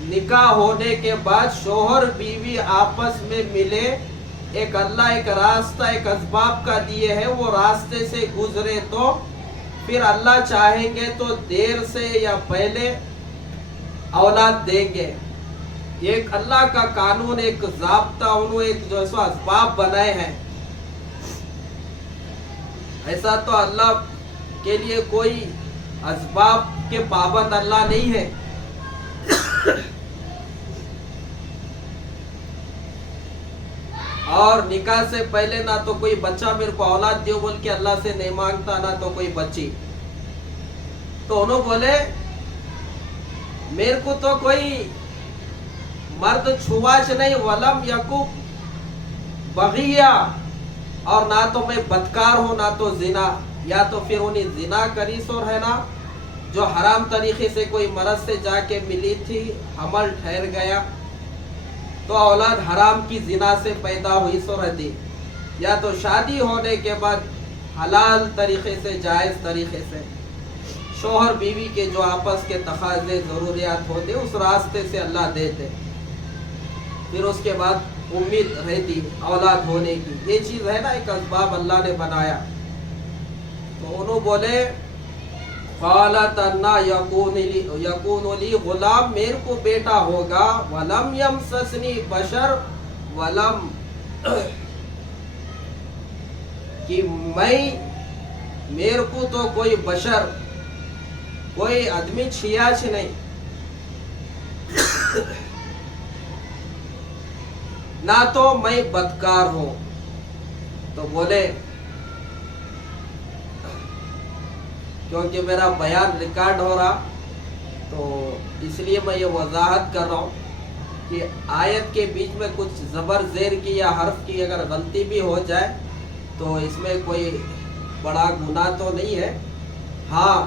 نکاح ہونے کے بعد شوہر بیوی آپس میں ملے، ایک اللہ ایک راستہ ایک اسباب کا دیے ہے، وہ راستے سے گزرے تو پھر اللہ چاہیں گے تو دیر سے یا پہلے اولاد دیں گے۔ ایک اللہ کا قانون، ایک ضابطہ، انہوں ایک جو ایسا اسباب بنائے ہیں۔ ایسا تو اللہ کے لیے کوئی اسباب کے پابند اللہ نہیں ہے۔ اور نکاح سے پہلے نہ تو کوئی بچہ میرے کو اولاد دیو بول کے اللہ سے نہیں مانگتا، نہ تو کوئی بچی۔ تو انہوں بولے میرے کو تو کوئی مرد چھواچ نہیں، ولم یکو بغیہ، اور نہ تو میں بدکار ہوں نہ تو زنا، یا تو پھر انہیں زنا کری سو رہنا، جو حرام طریقے سے کوئی مرد سے جا کے ملی تھی، حمل ٹھہر گیا تو اولاد حرام کی زنا سے پیدا ہوئی سو رہتی، یا تو شادی ہونے کے بعد حلال طریقے سے جائز طریقے سے شوہر بیوی کے جو آپس کے تقاضے ضروریات ہوتے اس راستے سے اللہ دیتے، پھر اس کے بعد امید رہتی اولاد ہونے کی۔ یہ چیز ہے نا ایک اسباب اللہ نے بنایا۔ تو انہوں بولے قالت انا یکون لی غلام، میرے کو بیٹا ہوگا، ولم یمسسنی بشر، ولم کہ میں میرے کو تو کوئی بشر کوئی آدمی چھیاچ نہیں، نہ تو میں بدکار ہوں. تو بولے کیونکہ میرا بیان ریکارڈ ہو رہا تو اس لیے میں یہ وضاحت کر رہا ہوں کہ آیت کے بیچ میں کچھ زبر زیر کی یا حرف کی اگر غلطی بھی ہو جائے تو اس میں کوئی بڑا گناہ تو نہیں ہے. ہاں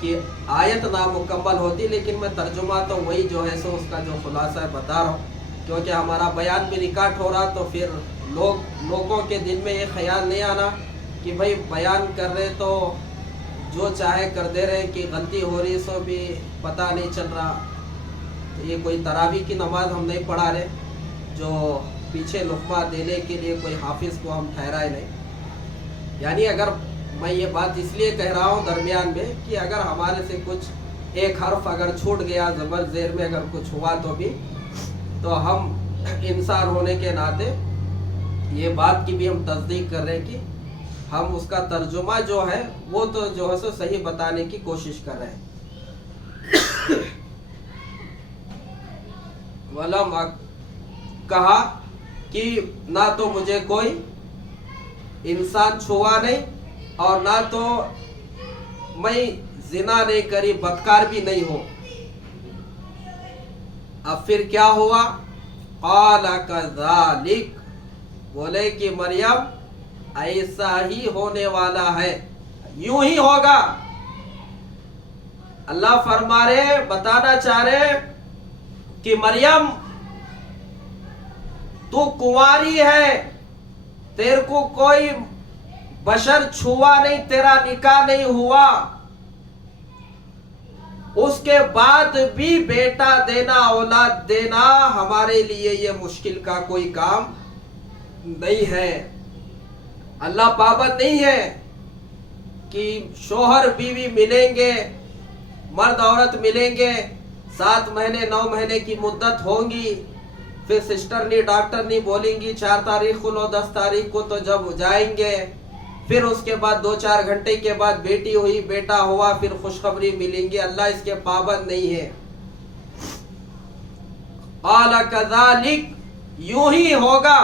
کہ آیت نامکمل ہوتی، لیکن میں ترجمہ تو وہی جو ہے سو اس کا جو خلاصہ ہے بتا رہا ہوں، کیونکہ ہمارا بیان بھی ریکارڈ ہو رہا تو پھر لوگوں کے دل میں یہ خیال نہیں آنا کہ بھائی بیان کر رہے تو جو چاہے کر دے رہے کہ غلطی ہو رہی سو بھی پتہ نہیں چل رہا. تو یہ کوئی تراویح کی نماز ہم نہیں پڑھا رہے جو پیچھے لقمہ دینے کے لیے کوئی حافظ کو ہم ٹھہرائے نہیں. یعنی اگر میں یہ بات اس لیے کہہ رہا ہوں درمیان میں کہ اگر ہمارے سے کچھ ایک حرف اگر چھوٹ گیا زبر زیر میں اگر کچھ ہوا تو بھی تو ہم انسان ہونے کے ناطے یہ بات کی بھی ہم تصدیق کر رہے ہیں کہ ہم اس کا ترجمہ جو ہے وہ تو جو ہے سو صحیح بتانے کی کوشش کر رہے ہیں. ولم کہا کہ نہ تو مجھے کوئی انسان چھوا نہیں اور نہ تو میں زنا نہیں کری، بدکار بھی نہیں ہوں. اب پھر کیا ہوا؟ قال کذالک، بولے کہ مریم ایسا ہی ہونے والا ہے، یوں ہی ہوگا. اللہ فرما رہے، بتانا چاہ رہے کہ مریم تو کنواری ہے، تیرے کو کوئی بشر چھوا نہیں، تیرا نکاح نہیں ہوا، اس کے بعد بھی بیٹا دینا اولاد دینا ہمارے لیے یہ مشکل کا کوئی کام نہیں ہے. اللہ پابند نہیں ہے کہ شوہر بیوی ملیں گے، مرد عورت ملیں گے، 7 مہینے 9 مہینے کی مدت ہوں گی، پھر سسٹر نہیں ڈاکٹر نہیں بولیں گی 4 تاریخ کو 10 تاریخ کو تو جب جائیں گے، پھر اس کے بعد 2-4 گھنٹے کے بعد بیٹی ہوئی بیٹا ہوا پھر خوشخبری ملیں گی. اللہ اس کے پابند نہیں ہے. قال کذالک، یوں ہی ہوگا.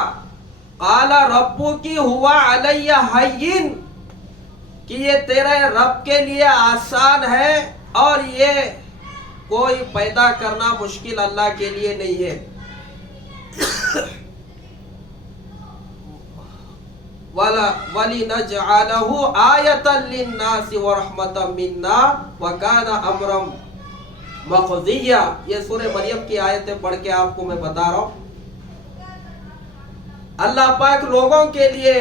قال ربک ہوا علی ہین، کہ یہ تیرے رب کے لیے آسان ہے اور یہ کوئی پیدا کرنا مشکل اللہ کے لیے نہیں ہے. وَلِنَجْعَلَهُ آیَةً لِلنَّاسِ وَرَحْمَةً مِنَّا وَكَانَ أَمْرًا مَقْضِيًّا. یہ سورہ مریم کی آیتیں پڑھ کے آپ کو میں بتا رہا ہوں. اللہ پاک لوگوں کے لیے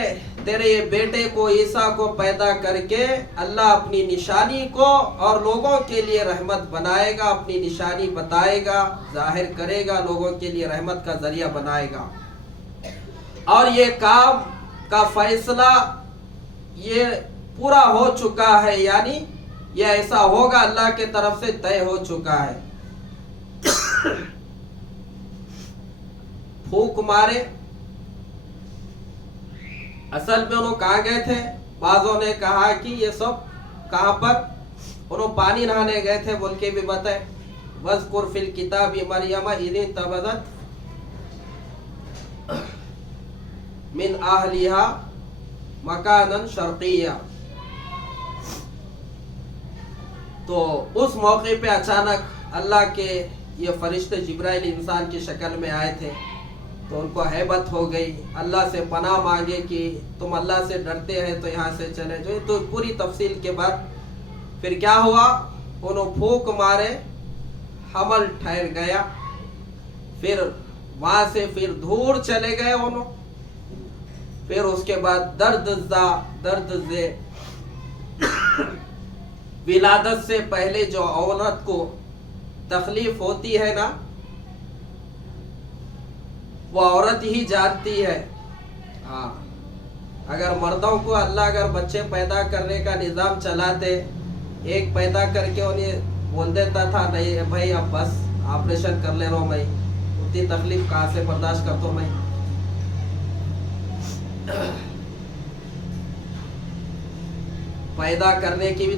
تیرے یہ بیٹے کو عیسیٰ کو پیدا کر کے اللہ اپنی نشانی کو اور لوگوں کے لیے رحمت بنائے گا، اپنی نشانی بتائے گا، ظاہر کرے گا، لوگوں کے لیے رحمت کا ذریعہ بنائے گا. اور یہ کام کا فیصلہ یہ پورا ہو چکا ہے، یعنی یہ ایسا ہوگا اللہ کے طرف سے طے ہو چکا ہے. پھونک مارے، اصل میں انہوں کہاں گئے تھے؟ بعضوں نے کہا کہ یہ سب کہاں پر انہوں پانی نہانے گئے تھے بول کے بھی بتائے. وَاذْكُرْ فِي الْكِتَابِ مَرْيَمَ إِذِ انتبذت من اہلها مکانا شرقیہ. تو اس موقع پہ اچانک اللہ کے یہ فرشتے جبرائیل انسان کی شکل میں آئے تھے تو ان کو ہیبت ہو گئی، اللہ سے پناہ مانگے کہ تم اللہ سے ڈرتے ہیں تو یہاں سے چلے جائیں. تو پوری تفصیل کے بعد پھر کیا ہوا؟ انہوں پھونک مارے، حمل ٹھہر گیا، پھر وہاں سے پھر دور چلے گئے انہوں. پھر اس کے بعد درد سے ولادت سے پہلے جو عورت کو تکلیف ہوتی ہے نا وہ عورت ہی جانتی ہے. ہاں اگر مردوں کو اللہ اگر بچے پیدا کرنے کا نظام چلاتے، ایک پیدا کر کے انہیں بول دیتا تھا نہیں بھائی اب بس آپریشن کر لے رہا ہوں، میں اتنی تکلیف کہاں سے برداشت کرتا ہوں میں. پیدا کرنے کی بھی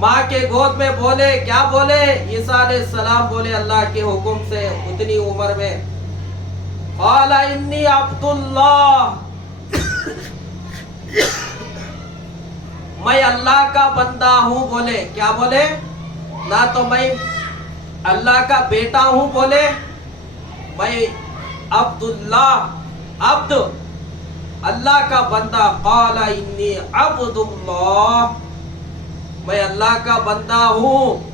ماں کے گود میں بولے، کیا بولے؟ عیسیٰ علیہ السلام بولے اللہ کے حکم سے اتنی عمر میں، قال انی عبد اللہ، میں اللہ کا بندہ ہوں بولے، کیا بولے؟ نہ تو میں اللہ کا بیٹا ہوں بولے، میں عبد اللہ، عبد اللہ کا بندہ، قال انی عبد اللہ، میں اللہ کا بندہ ہوں۔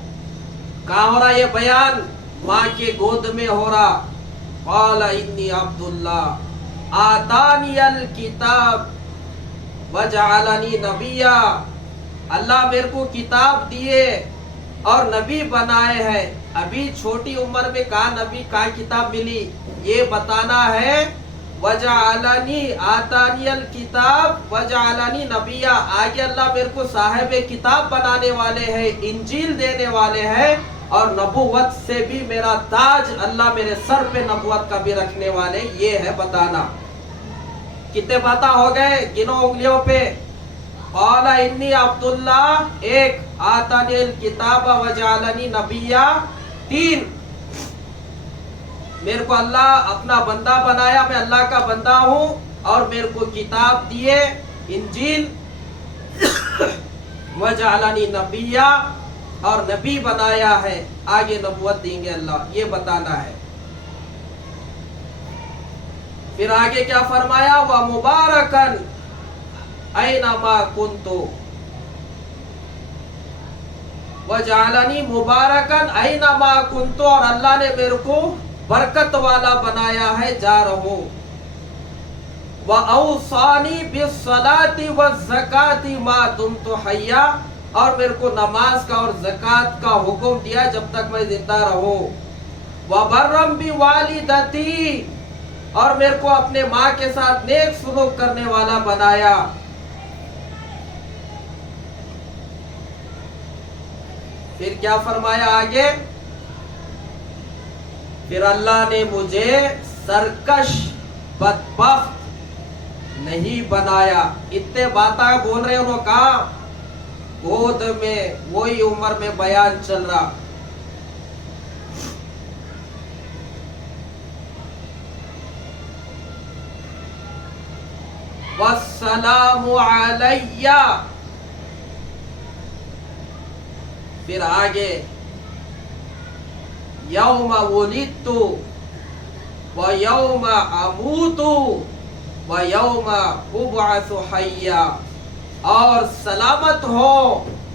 کہاں ہو رہا یہ بیان؟ ماں کے گود میں ہو رہا۔ قال انی عبد اللہ آتانی الکتاب وجعلنی نبیا، اللہ میرے کو کتاب دیے اور نبی بنائے ہیں۔ ابھی چھوٹی عمر میں کہاں نبی کہاں کتاب ملی؟ یہ بتانا ہے۔ وجعلنی آتانی الکتاب وجعلنی نبیا، آگے اللہ میرے کو صاحب کتاب بنانے والے ہیں، انجیل دینے والے ہیں، اور نبوت سے بھی میرا تاج اللہ میرے سر پہ نبوت کا بھی رکھنے والے، یہ ہے بتانا۔ کتنے باتیں ہو گئے؟ گنو انگلیوں پہ۔ قال انی عبد اللہ، ایک، آتانی الکتاب وجعلنی نبیا، تین، میرے کو اللہ اپنا بندہ بنایا، میں اللہ کا بندہ ہوں، اور میرے کو کتاب دیے انجیل، وجعلنی نبیا، اور نبی بنایا ہے، آگے نبوت دیں گے اللہ، یہ بتانا ہے۔ پھر آگے کیا فرمایا؟ وَمُبَارَكًا أَيْنَمَا كُنْتُ، وَجَعَلَنِي مُبَارَكًا أَيْنَمَا كُنْتُ، اور اللہ نے میرے کو برکت والا بنایا ہے جا رہوں۔ وَأَوْصَانِي بِالصَّلَاةِ وَالزَّكَاةِ مَا دُمْتُ حَيًّا، اور میرے کو نماز کا اور زکوٰۃ کا حکم دیا جب تک میں زندہ رہوں۔ وَبَرًّا بِوَالِدَتِي، اور میرے کو اپنے ماں کے ساتھ نیک سلوک کرنے والا بنایا۔ پھر کیا فرمایا آگے؟ پھر اللہ نے مجھے سرکش بدبخت نہیں بنایا۔ اتنے باتیں بول رہے انہوں، کہا گود میں، وہی عمر میں بیان چل رہا۔ والسلام علیہ، پھر آگے یوم ولدت ویوم اموت ویوم ابعث حیا، اور سلامت ہو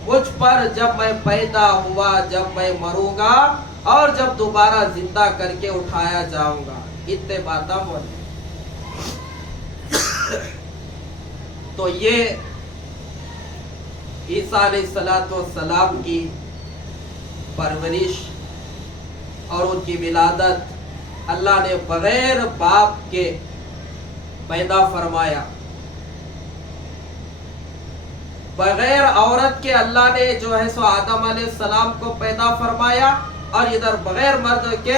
مجھ پر جب میں پیدا ہوا، جب میں مروں گا، اور جب دوبارہ زندہ کر کے اٹھایا جاؤں گا۔ اتنے باتیں بولے۔ تو یہ عیسیٰ علیہ السلام کی پرورش اور ان کی ولادت اللہ نے بغیر باپ کے پیدا فرمایا، بغیر عورت کے اللہ نے جو ہے سو آدم علیہ السلام کو پیدا فرمایا، اور ادھر بغیر مرد کے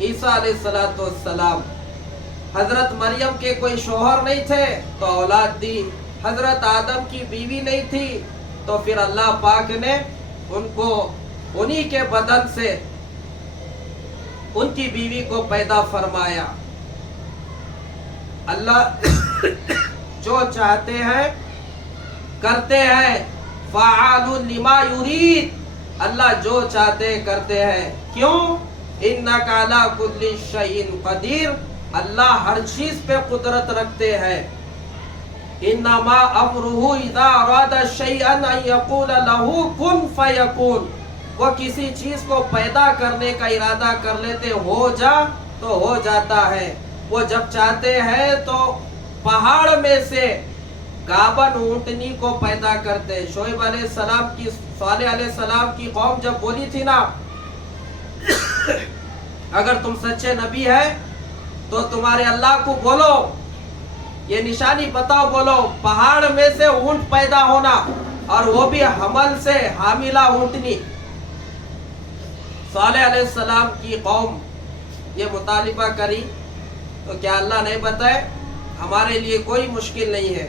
عیسیٰ علیہ السلام۔ حضرت مریم کے کوئی شوہر نہیں تھے تو اولاد دی، حضرت آدم کی بیوی نہیں تھی تو پھر اللہ پاک نے ان کو انہی کے بدن سے ان کی بیوی کو پیدا فرمایا۔ اللہ جو چاہتے ہیں کرتے ہیں، فعال لما یرید، اللہ جو چاہتے کرتے ہیں۔ کیوں؟ انک علی کل شیء قدیر، اللہ ہر چیز پہ قدرت رکھتے ہیں۔ انما امرہ اذا اراد شیئا ان یقول له کن فیکون، وہ کسی چیز کو پیدا کرنے کا ارادہ کر لیتے، ہو جا تو ہو جاتا ہے۔ وہ جب چاہتے ہیں تو پہاڑ میں سے گابن اونٹنی کو پیدا کرتے۔ شعیب علیہ السلام کی، صالح علیہ السلام کی قوم جب بولی تھی نا، اگر تم سچے نبی ہے تو تمہارے اللہ کو بولو، یہ نشانی بتاؤ، بولو پہاڑ میں سے اونٹ پیدا ہونا، اور وہ بھی حمل سے، حاملہ اونٹنی۔ صالح علیہ السلام کی قوم یہ مطالبہ کری تو کیا اللہ نہیں بتائے؟ ہمارے لیے کوئی مشکل نہیں ہے۔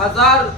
1000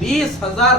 20,000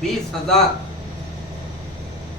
20,000।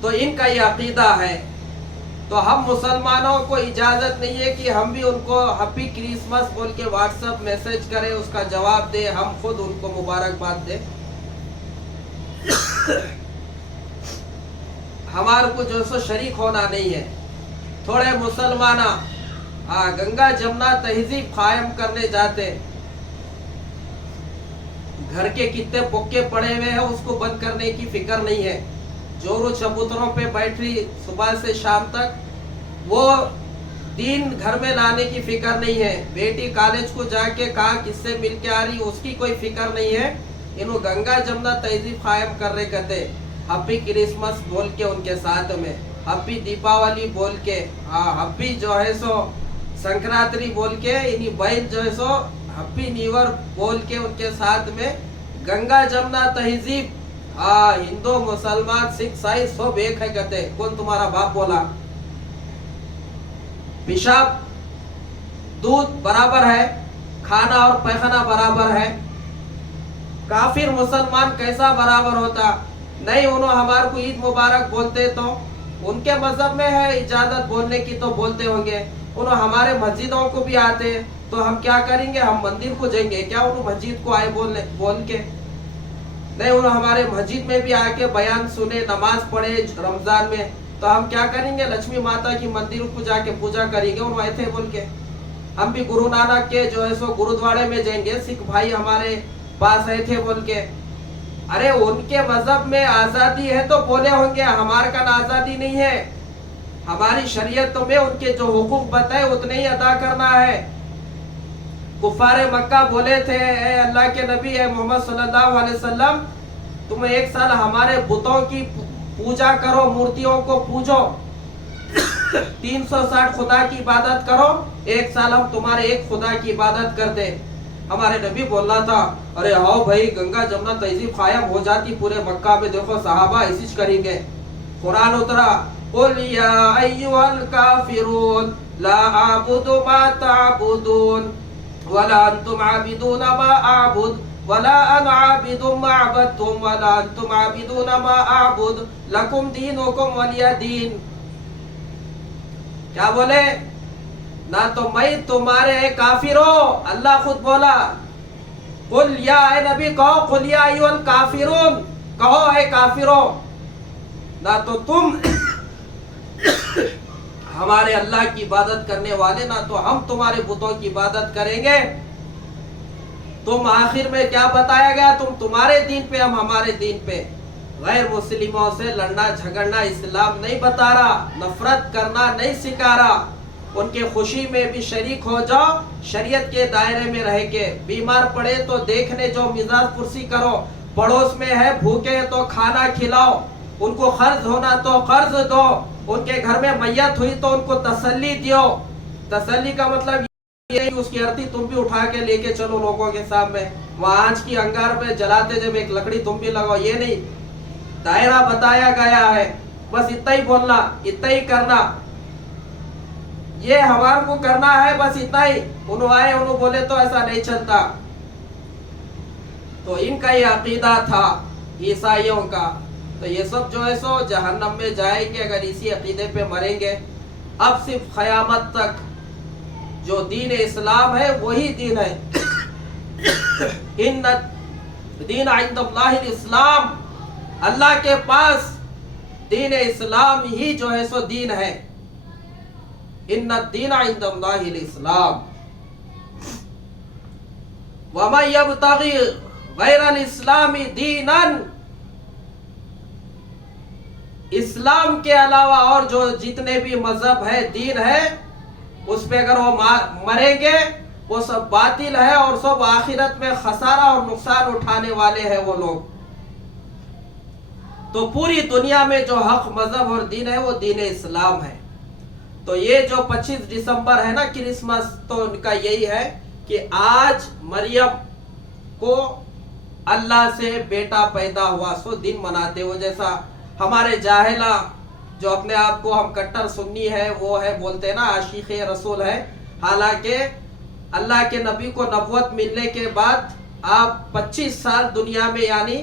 تو ان کا یہ عقیدہ ہے. تو ہم مسلمانوں کو اجازت نہیں ہے کہ ہم بھی ان کو ہیپی کرسمس بول کے واٹس ایپ میسج کریں, اس کا جواب دیں, ہم خود ان کو مبارکباد دیں. ہمارے کو جو سو شریک ہونا نہیں ہے. تھوڑے مسلمان گنگا جمنا تہذیب قائم کرنے جاتے, گھر کے کتنے پکے پڑے ہوئے ہیں اس کو بند کرنے کی فکر نہیں ہے. جورو چبوتروں پہ بیٹھی صبح سے شام تک, وہ دین گھر میں لانے کی فکر نہیں ہے. بیٹی کالج کو جا کے کہاں کس سے مل کے آ رہی اس کی کوئی فکر نہیں ہے. انہوں گنگا جمنا تہذیب قائم کرنے کہتے, ہیپی کرسمس بول کے ان کے ساتھ میں, ہیپی دیپاولی بول کے, ہیپی جو ہے سو سنکراتری بول کے, انہی بہن جو ہے سو ہیپی نیو ایئر بول کے ان کے ساتھ میں گنگا جمنا تہذیب. ہندو مسلمان سکھ عیسائی سب ایک ہے کہتے. کون تمہارا باپ بولا؟ پیشاب دودھ برابر ہے, کھانا اور پیخانہ برابر ہے. کافر مسلمان کیسا برابر ہوتا؟ نہیں, انہوں ہمارے کو عید مبارک بولتے تو ان کے مذہب میں ہے اجازت بولنے کی تو بولتے ہوں گے. انہوں ہمارے مسجدوں کو بھی آتے تو ہم کیا کریں گے؟ ہم مندر کو جائیں گے کیا انہوں مسجد کو آئے بول کے؟ نہیں, انہوں ہمارے مسجد میں بھی آ کے بیان سنے, نماز پڑھے رمضان میں, تو ہم کیا کریں گے؟ لکشمی ماتا کی مندر کو جا کے پوجا کریں گے انہوں ایسے بول کے. ہم بھی گرو نانک کے جو ہے سو گرودوارے میں جائیں گے, سکھ بھائی ہمارے پاس آئے تھے بول کے. ارے ان کے مذہب میں آزادی ہے تو بولے ہوں گے, ہمارے کا آزادی نہیں ہے. ہماری شریعت میں ان کے جو حقوق بتائے اتنے ہی ادا کرنا ہے. کفار مکہ بولے تھے, اے اللہ کے نبی, اے محمد صلی اللہ علیہ وسلم, تم ایک سال ہمارے بتوں کی پوجا کرو, مورتیوں کو پوجو, 360 خدا کی عبادت کرو, ایک سال ہم تمہارے ایک خدا کی عبادت کر دیں. ہمارے نبی بولنا تھا, ارے ہاؤ بھائی گنگا جمنا تہذیب قائم ہو جاتی پورے مکہ میں, دیکھو صحابہ اسی کریں گے. قرآن اترا, قل یا ایھا الکافرون لا اعبد ما تعبدون ولا انتم عابدون ما اعبد ولا انا عابد ما عبدتم ولا انتم عابدون ما اعبد لکم دینکم ولی دین. کیا بولے؟ نہ تو میں تمہارے کافر ہو, اللہ خود بولا. قل یا اے نبی کہو, قل یا ایھا الکافرون, کہو اے کافرو, نہ تو تم ہمارے اللہ کی عبادت کرنے والے, نہ تو ہم تمہارے بتوں کی عبادت کریں گے. تم آخر میں کیا بتایا گیا؟ تم تمہارے دین پہ, ہم ہمارے دین پہ. غیر مسلموں سے لڑنا جھگڑنا اسلام نہیں بتا رہا, نفرت کرنا نہیں سکھا رہا. ان کے خوشی میں بھی شریک ہو جاؤ, شریعت کے دائرے میں رہ کے. بیمار پڑے تو دیکھنے جو مزاج پرسی کرو, پڑوس میں ہے بھوکے تو کھانا کھلاؤ, ان کو قرض ہونا تو قرض دو, ان کے گھر میں میت ہوئی تو ان کو تسلی دیو. تسلی کا مطلب یہ ہے کہ اس کی ارتھی تم بھی اٹھا کے لے کے چلو لوگوں کے سامنے, وہاں آنچ کی انگار پہ جلاتے جب ایک لکڑی تم بھی لگاؤ. یہ نہیں, دائرہ بتایا گیا ہے, بس اتنا ہی بولنا, اتنا ہی کرنا, یہ ہمارے کو کرنا ہے, بس اتنا ہی. انہوں آئے انہوں بولے تو ایسا نہیں چلتا. تو ان کا یہ عقیدہ تھا عیسائیوں کا. تو یہ سب جو ہے سو جہنم میں جائیں گے اگر اسی عقیدے پہ مریں گے. اب صرف قیامت تک جو دین اسلام ہے وہی دین ہے. ان دین عند اللہ الاسلام, اللہ کے پاس دین اسلام ہی جو ہے سو دین ہے. ان الدین عند اللہ الاسلام ومن یبتغی غیر الاسلام دینا, اسلام کے علاوہ اور جو جتنے بھی مذہب ہے, دین ہے, اس پہ اگر وہ مریں گے وہ سب باطل ہے اور سب آخرت میں خسارہ اور نقصان اٹھانے والے ہیں وہ لوگ. تو پوری دنیا میں جو حق مذہب اور دین ہے وہ دین اسلام ہے. تو یہ جو 25 دسمبر ہے نا کرسمس, تو ان کا یہی ہے کہ آج مریم کو اللہ سے بیٹا پیدا ہوا سو دن مناتے ہو. جیسا ہمارے جاہلہ جو اپنے آپ کو ہم کٹر سنی ہے وہ ہے, بولتے ہیں نا عاشق رسول ہے, حالانکہ اللہ کے نبی کو نبوت ملنے کے بعد آپ 25 سال دنیا میں یعنی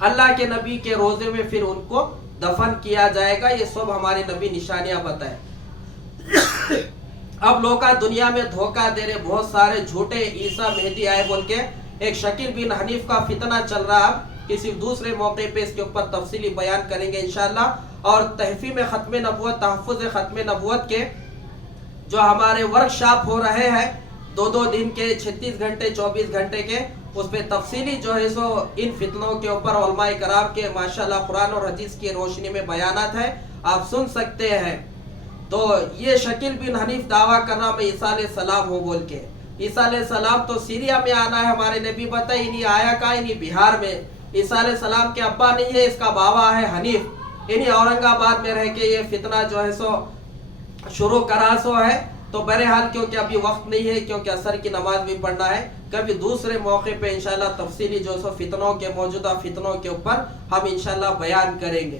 اللہ کے نبی کے روزے میں پھر ان کو دفن کیا جائے گا. یہ سب ہمارے نبی نشانیاں بتائے. اب لوگ دنیا میں دھوکہ دے رہے, بہت سارے جھوٹے عیسیٰ مہدی آئے بول کے. ایک شکیل بن حنیف کا فتنہ چل رہا, کسی دوسرے موقع پہ اس کے اوپر تفصیلی بیان کریں گے انشاءاللہ. اور تحفیم ختم نبوت, تحفظ ختم نبوت کے جو ہمارے ورکشاپ ہو رہے ہیں 2 دن کے, 36 گھنٹے 24 گھنٹے کے, اس پہ تفصیلی جو ہے سو ان فتنوں کے اوپر علماء کرام کے ماشاءاللہ قرآن اور حدیث کی روشنی میں بیانات ہے, آپ سن سکتے ہیں. تو یہ شکیل بن حنیف دعویٰ کر رہا میں عیسیٰ علیہ السلام ہوں بول کے. عیسیٰ علیہ السلام تو سیریا میں آنا ہے, ہمارے نبی بتائے انہی آیا کا, انہی بہار میں. عیسیٰ علیہ السلام کے ابا نہیں ہے, اس کا بابا ہے حنیف. انہی اورنگ آباد میں رہ کے یہ فتنہ جو ہے سو شروع کرا سو ہے. تو بہرحال کیونکہ ابھی وقت نہیں ہے, کیونکہ عصر کی نماز بھی پڑھنا ہے, کبھی دوسرے موقع پہ انشاءاللہ تفصیلی جو سو فتنوں کے, موجودہ فتنوں کے اوپر ہم انشاءاللہ بیان کریں گے.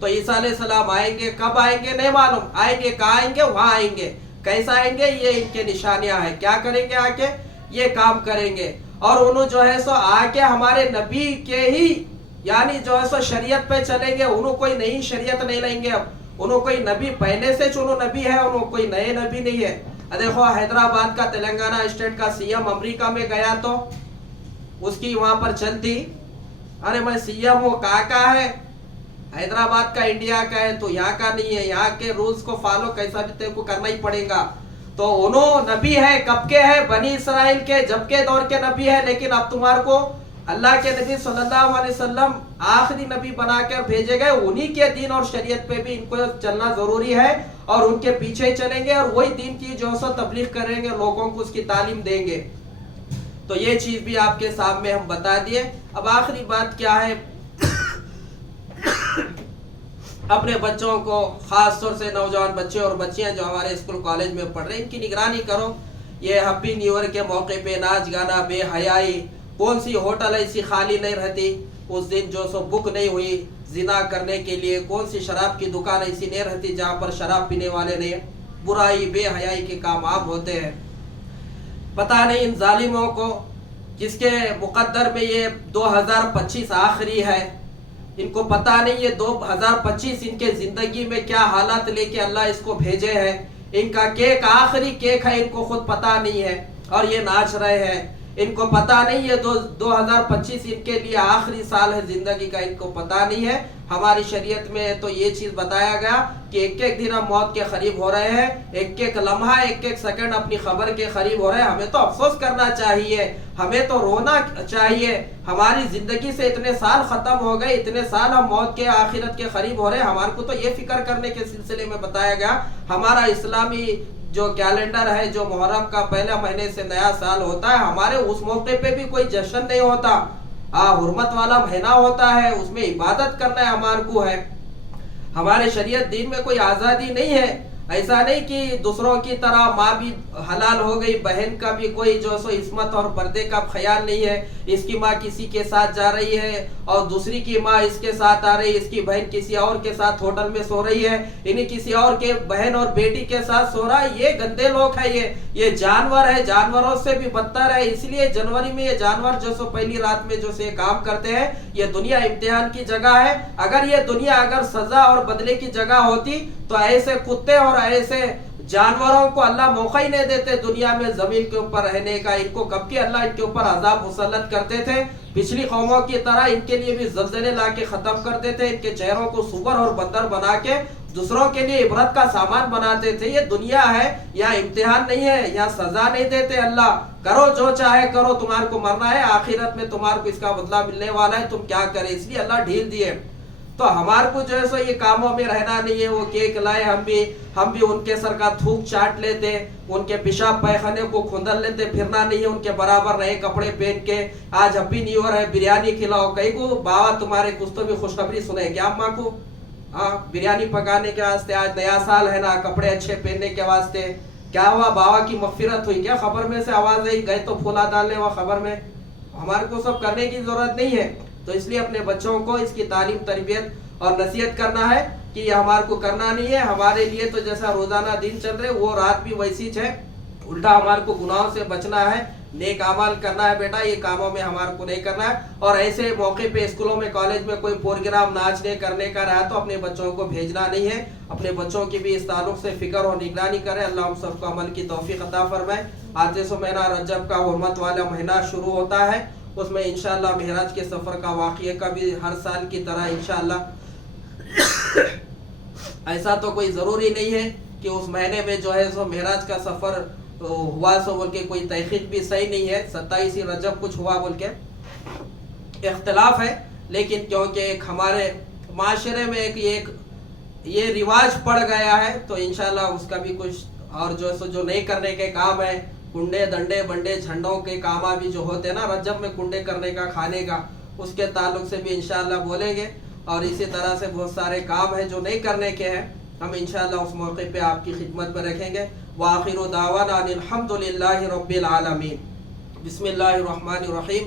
تو عیسیٰ علیہ السلام آئیں گے, کب آئیں گے نہیں معلوم, آئیں گے کہاں آئیں گے, وہاں آئیں گے. کیسا آئیں گے, یہ ان کے نشانیاں ہیں. کیا کریں گے, آ کے یہ کام کریں گے. اور انہوں جو ہے سو آ کے ہمارے نبی کے ہی یعنی جو ہے سو شریعت پہ چلیں گے. انہوں کوئی نئی شریعت نہیں لیں گے. اب انہوں کوئی نبی پہلے سے چنو نبی ہے, انہوں کوئی نئے نبی نہیں ہے. دیکھو حیدرآباد کا, تلنگانہ اسٹیٹ کا سی ایم امریکہ میں گیا تو اس کی وہاں پر چلتی, ارے میں سی ایم ہوں, کہاں ہے, حیدرآباد کا انڈیا کا ہے, تو یہاں کا نہیں ہے, یہاں کے رولز کو فالو کیسا بھی تیرے کو کرنا ہی پڑے گا. تو انہوں نبی ہے, کب کے ہے, بنی اسرائیل کے جب کے دور کے نبی ہے. لیکن اب تمہارے کو اللہ کے نبی صلی اللہ علیہ وسلم آخری نبی بنا کر بھیجے گئے, انہی کے دین اور شریعت پہ بھی ان کو چلنا ضروری ہے, اور ان کے پیچھے چلیں گے, اور وہی دین کی جو سو تبلیغ کریں گے, لوگوں کو اس کی تعلیم دیں گے. تو یہ چیز بھی آپ کے سامنے ہم بتا دیے. اب آخری بات کیا ہے, اپنے بچوں کو, خاص طور سے نوجوان بچے اور بچیاں جو ہمارے اسکول کالج میں پڑھ رہے ہیں, ان کی نگرانی کرو. یہ ہیپی نیو ایئر کے موقع پہ ناچ گانا, بے حیائی, کون سی ہوٹل ایسی خالی نہیں رہتی اس دن جو سو بک نہیں ہوئی زنا کرنے کے لیے, کون سی شراب کی دکان ایسی نہیں رہتی جہاں پر شراب پینے والے نہیں. برائی بے حیائی کے کام عام ہوتے ہیں. پتہ نہیں ان ظالموں کو جس کے مقدر میں یہ 2025 آخری ہے, ان کو پتہ نہیں یہ 2025 ان کے زندگی میں کیا حالات لے کے اللہ اس کو بھیجے ہیں. ان کا کیک آخری کیک ہے, ان کو خود پتہ نہیں ہے, اور یہ ناچ رہے ہیں. ان کو پتہ نہیں یہ 2025 ان کے لیے آخری سال ہے زندگی کا, ان کو پتہ نہیں ہے. ہماری شریعت میں تو یہ چیز بتایا گیا کہ ایک ایک دن ہم موت کے قریب ہو رہے ہیں, ایک ایک لمحہ, ایک ایک سیکنڈ اپنی خبر کے قریب ہو رہے ہیں. ہمیں تو افسوس کرنا چاہیے, ہمیں تو رونا چاہیے. ہماری زندگی سے اتنے سال ختم ہو گئے, اتنے سال ہم موت کے آخرت کے قریب ہو رہے ہیں. ہمارے کو تو یہ فکر کرنے کے سلسلے میں بتایا گیا, ہمارا اسلامی جو کیلنڈر ہے, جو محرم کا پہلا مہینے سے نیا سال ہوتا ہے, ہمارے اس موقع پہ بھی کوئی جشن نہیں ہوتا. حرمت والا مہینہ ہوتا ہے, اس میں عبادت کرنا ہے ہمارے کو ہے. ہمارے شریعت دین میں کوئی آزادی نہیں ہے. ایسا نہیں کہ دوسروں کی طرح ماں بھی حلال ہو گئی, بہن کا بھی کوئی جو سو عصمت اور پردے کا خیال نہیں ہے. اس کی ماں کسی کے ساتھ جا رہی ہے اور دوسری کی ماں اس کے ساتھ آ رہی ہے, اس کی بہن کسی اور کے ساتھ ہوٹل میں سو رہی ہے, انہیں کسی اور کے بہن اور بیٹی کے ساتھ سو رہا ہے. یہ گندے لوگ ہیں, یہ جانور ہے, جانوروں سے بھی بدتر ہے. اس لیے جنوری میں یہ جانور جو سو پہلی رات میں جو سے کام کرتے ہیں. یہ دنیا امتحان کی جگہ ہے. اگر یہ دنیا اگر سزا اور بدلے کی جگہ ہوتی تو ایسے کتے اور ایسے جانوروں کو اللہ موقع ہی نہیں دیتے دنیا میں زمین کے اوپر رہنے کا. ان کو کب کے اللہ ان کے اوپر عذاب مسلط کرتے تھے, پچھلی قوموں کی طرح ان کے لیے بھی زلزلے لا کے ختم کرتے تھے. ان کے چہروں کو سور اور بندر بنا کے دوسروں کے لیے عبرت کا سامان بناتے تھے. یہ دنیا ہے, یہاں امتحان نہیں ہے, یہاں سزا نہیں دیتے اللہ. کرو جو چاہے کرو, تمہارے کو مرنا ہے, آخرت میں تمہارے کو اس کا بدلہ ملنے والا ہے, تم کیا کرے. اس لیے اللہ ڈھیل دیے. تو ہمارے کو جو ہے سو یہ کاموں میں رہنا نہیں ہے. وہ کیک لائے, ہم بھی ان کے سر کا تھوک چاٹ لیتے, ان کے پیشاب پیخانے کو کھندل لیتے, پھرنا نہیں ہے ان کے برابر نئے کپڑے پہن کے. آج ہیپی نیو ایئر ہے, بریانی کھلاؤ. کہیں کو بابا تمہارے کچھ تو بھی خوشخبری سنے کیا اماں کو, بریانی پکانے کے واسطے, آج نیا سال ہے نا, کپڑے اچھے پہننے کے واسطے. کیا ہوا, بابا کی مغفرت ہوئی کیا, خبر میں سے آواز آئی, گئے تو پھولا ڈالنے ہوا خبر میں. ہمارے کو سب کرنے کی ضرورت نہیں ہے. تو اس لیے اپنے بچوں کو اس کی تعلیم تربیت اور نصیحت کرنا ہے کہ یہ ہمارے کو کرنا نہیں ہے. ہمارے لیے تو جیسا روزانہ دن چل رہے وہ رات بھی ویسی ہے, الٹا ہمارے کو گناہوں سے بچنا ہے. نیک اعمال کرنا ہے بیٹا، یہ کاموں میں ہمارے کو نہیں کرنا ہے. اور ایسے موقع پہ اسکولوں میں کالج میں کوئی پروگرام ناچنے کرنے کا رہا تو اپنے بچوں کو بھیجنا نہیں ہے. اپنے بچوں کی بھی اس تعلق سے فکر اور نگرانی کرے. اللہ ہم سب کو عمل کی توفیق عطا فرمائے. آتے سو مہینہ رجب کا حرمت والا مہینہ شروع ہوتا ہے، اس میں انشاءاللہ معراج کے سفر کا واقعے کا بھی ہر سال کی طرح انشاءاللہ ایسا تو کوئی ضروری نہیں ہے کہ اس مہینے میں جو ہے سو معراج کا سفر ہوا سو بول کے کوئی تحقیق بھی صحیح نہیں ہے. 27 رجب کچھ ہوا بول کے اختلاف ہے، لیکن کیونکہ ایک ہمارے معاشرے میں ایک یہ رواج پڑ گیا ہے تو انشاءاللہ اس کا بھی کچھ، اور جو ہے سو جو نہیں کرنے کے کام ہے، کنڈے ڈنڈے بنڈے جھنڈوں کے کام بھی جو ہوتے ہیں نا رجب میں کنڈے کرنے کا کھانے کا، اس کے تعلق سے بھی انشاءاللہ بولیں گے. اور اسی طرح سے بہت سارے کام ہیں جو نہیں کرنے کے ہیں، ہم انشاءاللہ اس موقع پہ آپ کی خدمت میں رکھیں گے. وآخر دعوانا ان الحمدللہ رب العالمین. بسم اللہ الرحمن الرحیم.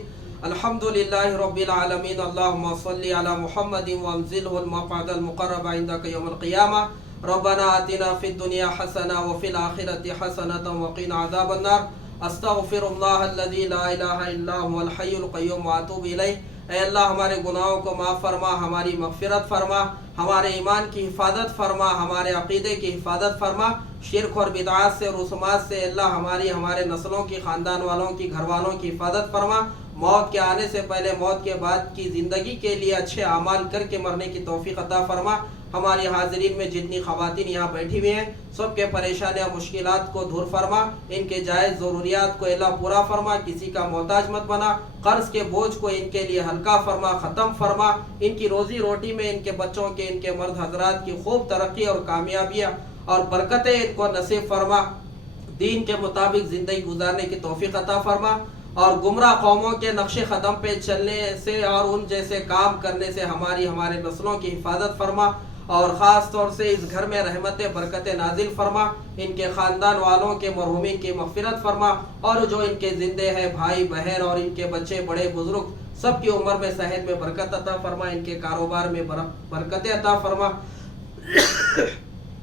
الحمدللہ رب العالمین. اللہم صلی علی محمد وانزلہ المقعد المقرب عندک یوم القیامہ. ربنا آتنا فی الدنیا حسنہ وفی الآخرۃ حسنۃ وقنا عذاب النار. استغفر اللہ الذی لا الہ الا هو الحی القیوم واتوب الیہ. اے اللہ ہمارے گناہوں کو معاف فرما، ہماری مغفرت فرما، ہمارے ایمان کی حفاظت فرما، ہمارے عقیدے کی حفاظت فرما، شرک اور بدعات سے رسومات سے اللہ ہمارے نسلوں کی، خاندان والوں کی، گھر والوں کی حفاظت فرما. موت کے آنے سے پہلے، موت کے بعد کی زندگی کے لیے اچھے اعمال کر کے مرنے کی توفیق عطا فرما. ہماری حاضرین میں جتنی خواتین یہاں بیٹھی ہوئی ہیں سب کے پریشانیاں مشکلات کو دور فرما. ان کے جائز ضروریات کو اللہ پورا فرما، کسی کا محتاج مت بنا. قرض کے بوجھ کو ان کے لیے ہلکا فرما، ختم فرما. ان کی روزی روٹی میں، ان کے بچوں کے، ان کے مرد حضرات کی خوب ترقی اور کامیابیاں اور برکتیں ان کو نصیب فرما. دین کے مطابق زندگی گزارنے کی توفیق عطا فرما. اور گمراہ قوموں کے نقش قدم پہ چلنے سے اور ان جیسے کام کرنے سے ہمارے نسلوں کی حفاظت فرما. اور خاص طور سے اس گھر میں رحمت برکت نازل فرما. ان کے خاندان والوں کے مرحومین کی مغفرت فرما. اور جو ان کے زندے ہیں بھائی بہن اور ان کے بچے بڑے بزرگ سب کی عمر میں صحت میں برکت عطا فرما. ان کے کاروبار میں برکت عطا فرما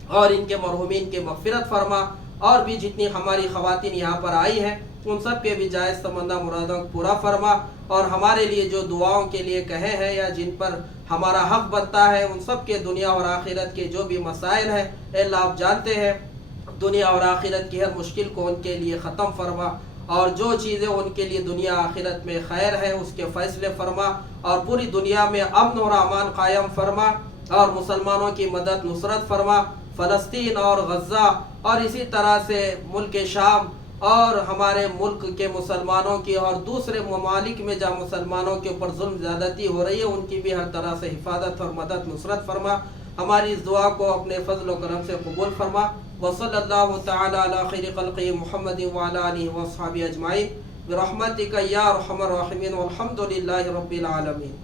اور ان کے مرحومین کی مغفرت فرما. اور بھی جتنی ہماری خواتین یہاں پر آئی ہیں ان سب کے بھی جائز تمنا مرادوں کو پورا فرما. اور ہمارے لیے جو دعاؤں کے لیے کہے ہیں یا جن پر ہمارا حق بنتا ہے ان سب کے دنیا اور آخرت کے جو بھی مسائل ہیں اے اللہ آپ جانتے ہیں. دنیا اور آخرت کی ہر مشکل کو ان کے لیے ختم فرما. اور جو چیزیں ان کے لیے دنیا آخرت میں خیر ہے اس کے فیصلے فرما. اور پوری دنیا میں امن اور امان قائم فرما. اور مسلمانوں کی مدد نصرت فرما. فلسطین اور غزہ اور اسی طرح سے ملک شام اور ہمارے ملک کے مسلمانوں کی اور دوسرے ممالک میں جہاں مسلمانوں کے اوپر ظلم زیادتی ہو رہی ہے ان کی بھی ہر طرح سے حفاظت اور مدد نصرت فرما. ہماری اس دعا کو اپنے فضل و کرم سے قبول فرما. وصلی اللہ تعالی علی خیر خلقہ محمد وعلی آلہ وصحبہ اجمعین برحمتک یا ارحم الراحمین والحمد للہ رب العالمین.